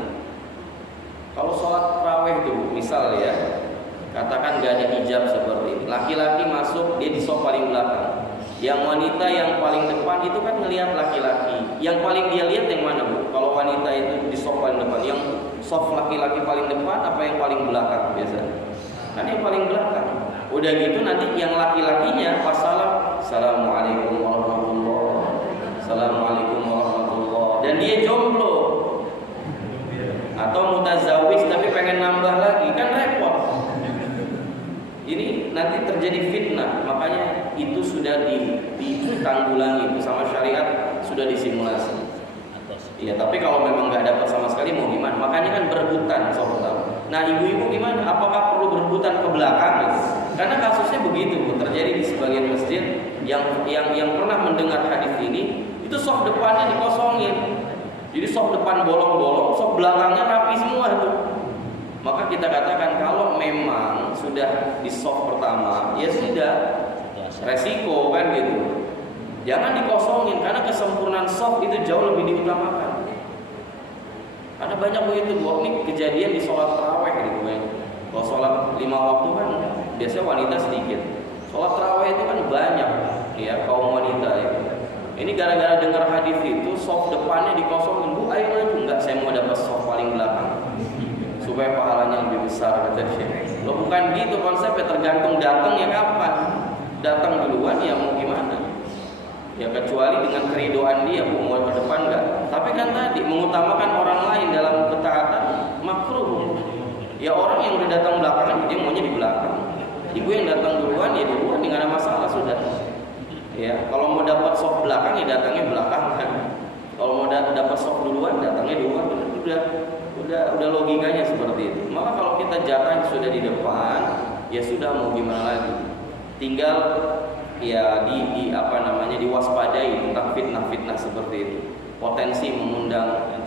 Kalau sholat tarawih itu misal ya, katakan gak ada hijab seperti ini, laki-laki masuk, dia di soft paling belakang. Yang wanita yang paling depan itu kan ngelihat laki-laki. Yang paling dia lihat yang mana, Bu? Kalau wanita itu di soft paling depan, yang soft laki-laki paling depan apa yang paling belakang biasanya? Kan yang paling belakang. Udah gitu nanti yang laki-lakinya pas salam, assalamualaikum warahmatullahi, assalamualaikum warahmatullahi. Dan dia jomblo atau mutazawis tapi pengen nambah lagi, kan repot. Ini nanti terjadi fitnah. Makanya itu sudah ditanggulangi sama syariat, sudah disimulasi. Iya, tapi kalau memang nggak dapat sama sekali mau gimana? Makanya kan berebutan sobat. Nah, ibu-ibu gimana? Apakah perlu berebutan ke belakang? Karena kasusnya begitu, Bu, terjadi di sebagian masjid yang pernah mendengar hadis ini, itu soft depannya dikosongin. Jadi soft depan bolong-bolong, soft belakangnya rapi semua tuh. Maka kita katakan kalau memang sudah di soft pertama, ya sudah resiko kan gitu. Jangan dikosongin karena kesempurnaan soft itu jauh lebih diutamakan. Karena banyak begitu, Bu, ini kejadian di sholat tarawih gitu kan. Kalau sholat 5 waktu kan biasanya wanita sedikit. Sholat tarawih itu kan banyak ya kaum wanita itu. Ini gara-gara dengar hadis itu soft depannya dikosongin, Bu, ayo maju. Enggak, saya mau dapat soft paling belakang supaya pahalanya lebih besar, kata Syekh. Lo bukan gitu konsepnya, tergantung datang ya kapan. Datang duluan ya mau gimana? Ya kecuali dengan keridoan dia, mau ke depan enggak. Tapi kan tadi mengutamakan orang lain dalam ketaatan makruh. Ya orang yang udah datang belakangan dia maunya di belakang. Ibu yang datang duluan ya duluan, enggak ada masalah sudah. Ya, kalau mau dapat soft belakang ya datangnya belakang kan. Kalau mau dapat soft duluan datangnya duluan, udah logikanya seperti itu. Maka kalau kita jatah sudah di depan, ya sudah mau gimana lagi. Tinggal ya diwaspadai tentang fitnah-fitnah seperti itu. Potensi mengundang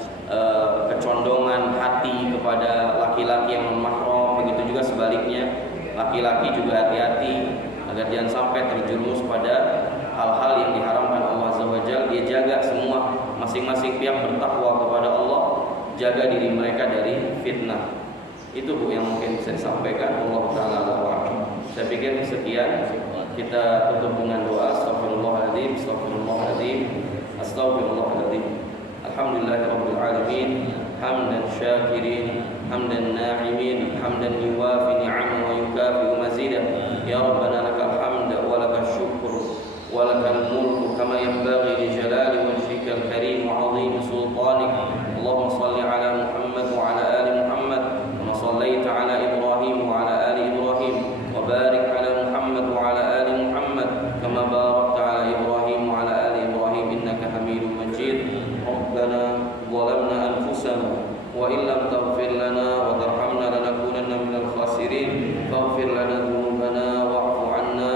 kecondongan hati kepada laki-laki yang mahram, begitu juga sebaliknya. Laki-laki juga hati-hati agar jangan sampai terjerumus pada hal-hal yang diharamkan Allah Azza wa Jalla. Dia jaga semua, masing-masing pihak bertakwa kepada Allah, jaga diri mereka dari fitnah. Itu, Bu, yang mungkin saya sampaikan. Allah Ta'ala a'lam. Saya pikir sekian. Kita tutup dengan doa. Astaghfirullahaladzim, astaghfirullahaladzim, astaghfirullahaladzim. Alhamdulillahirabbil alamin, hamdan syakirin, hamdan na'imin, hamdan yuwafi ni'amahu wa yukafi'u mazidah. Ya Rabbana lakal hamd wa lakal syukr wa lakal mulku kama yanbaghi li jalali wajhikal karim wa 'azimi sultanik. Allahumma shalli ala Muhammad wa ala ali Muhammad kama shallaita ala Ibrahim wa ala ali Ibrahim wa barik ala Muhammad wa ala ali Muhammad kama barakta ala Ibrahim wa ala ali Ibrahim innaka Hamidum Majid. Rabbana zalamna anfusana wa in lam taghfir lana wa tarhamna lanakunanna minal khasirin. Faghfir lana dhunubana wa'fu 'anna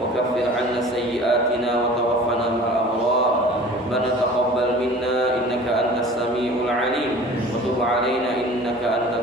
wa kaffir 'anna sayyi'atina wa tawaffana ma'al abrar. Rabbana taqabbal minna innaka antas samiul 'alim wa tub 'alaina innaka antal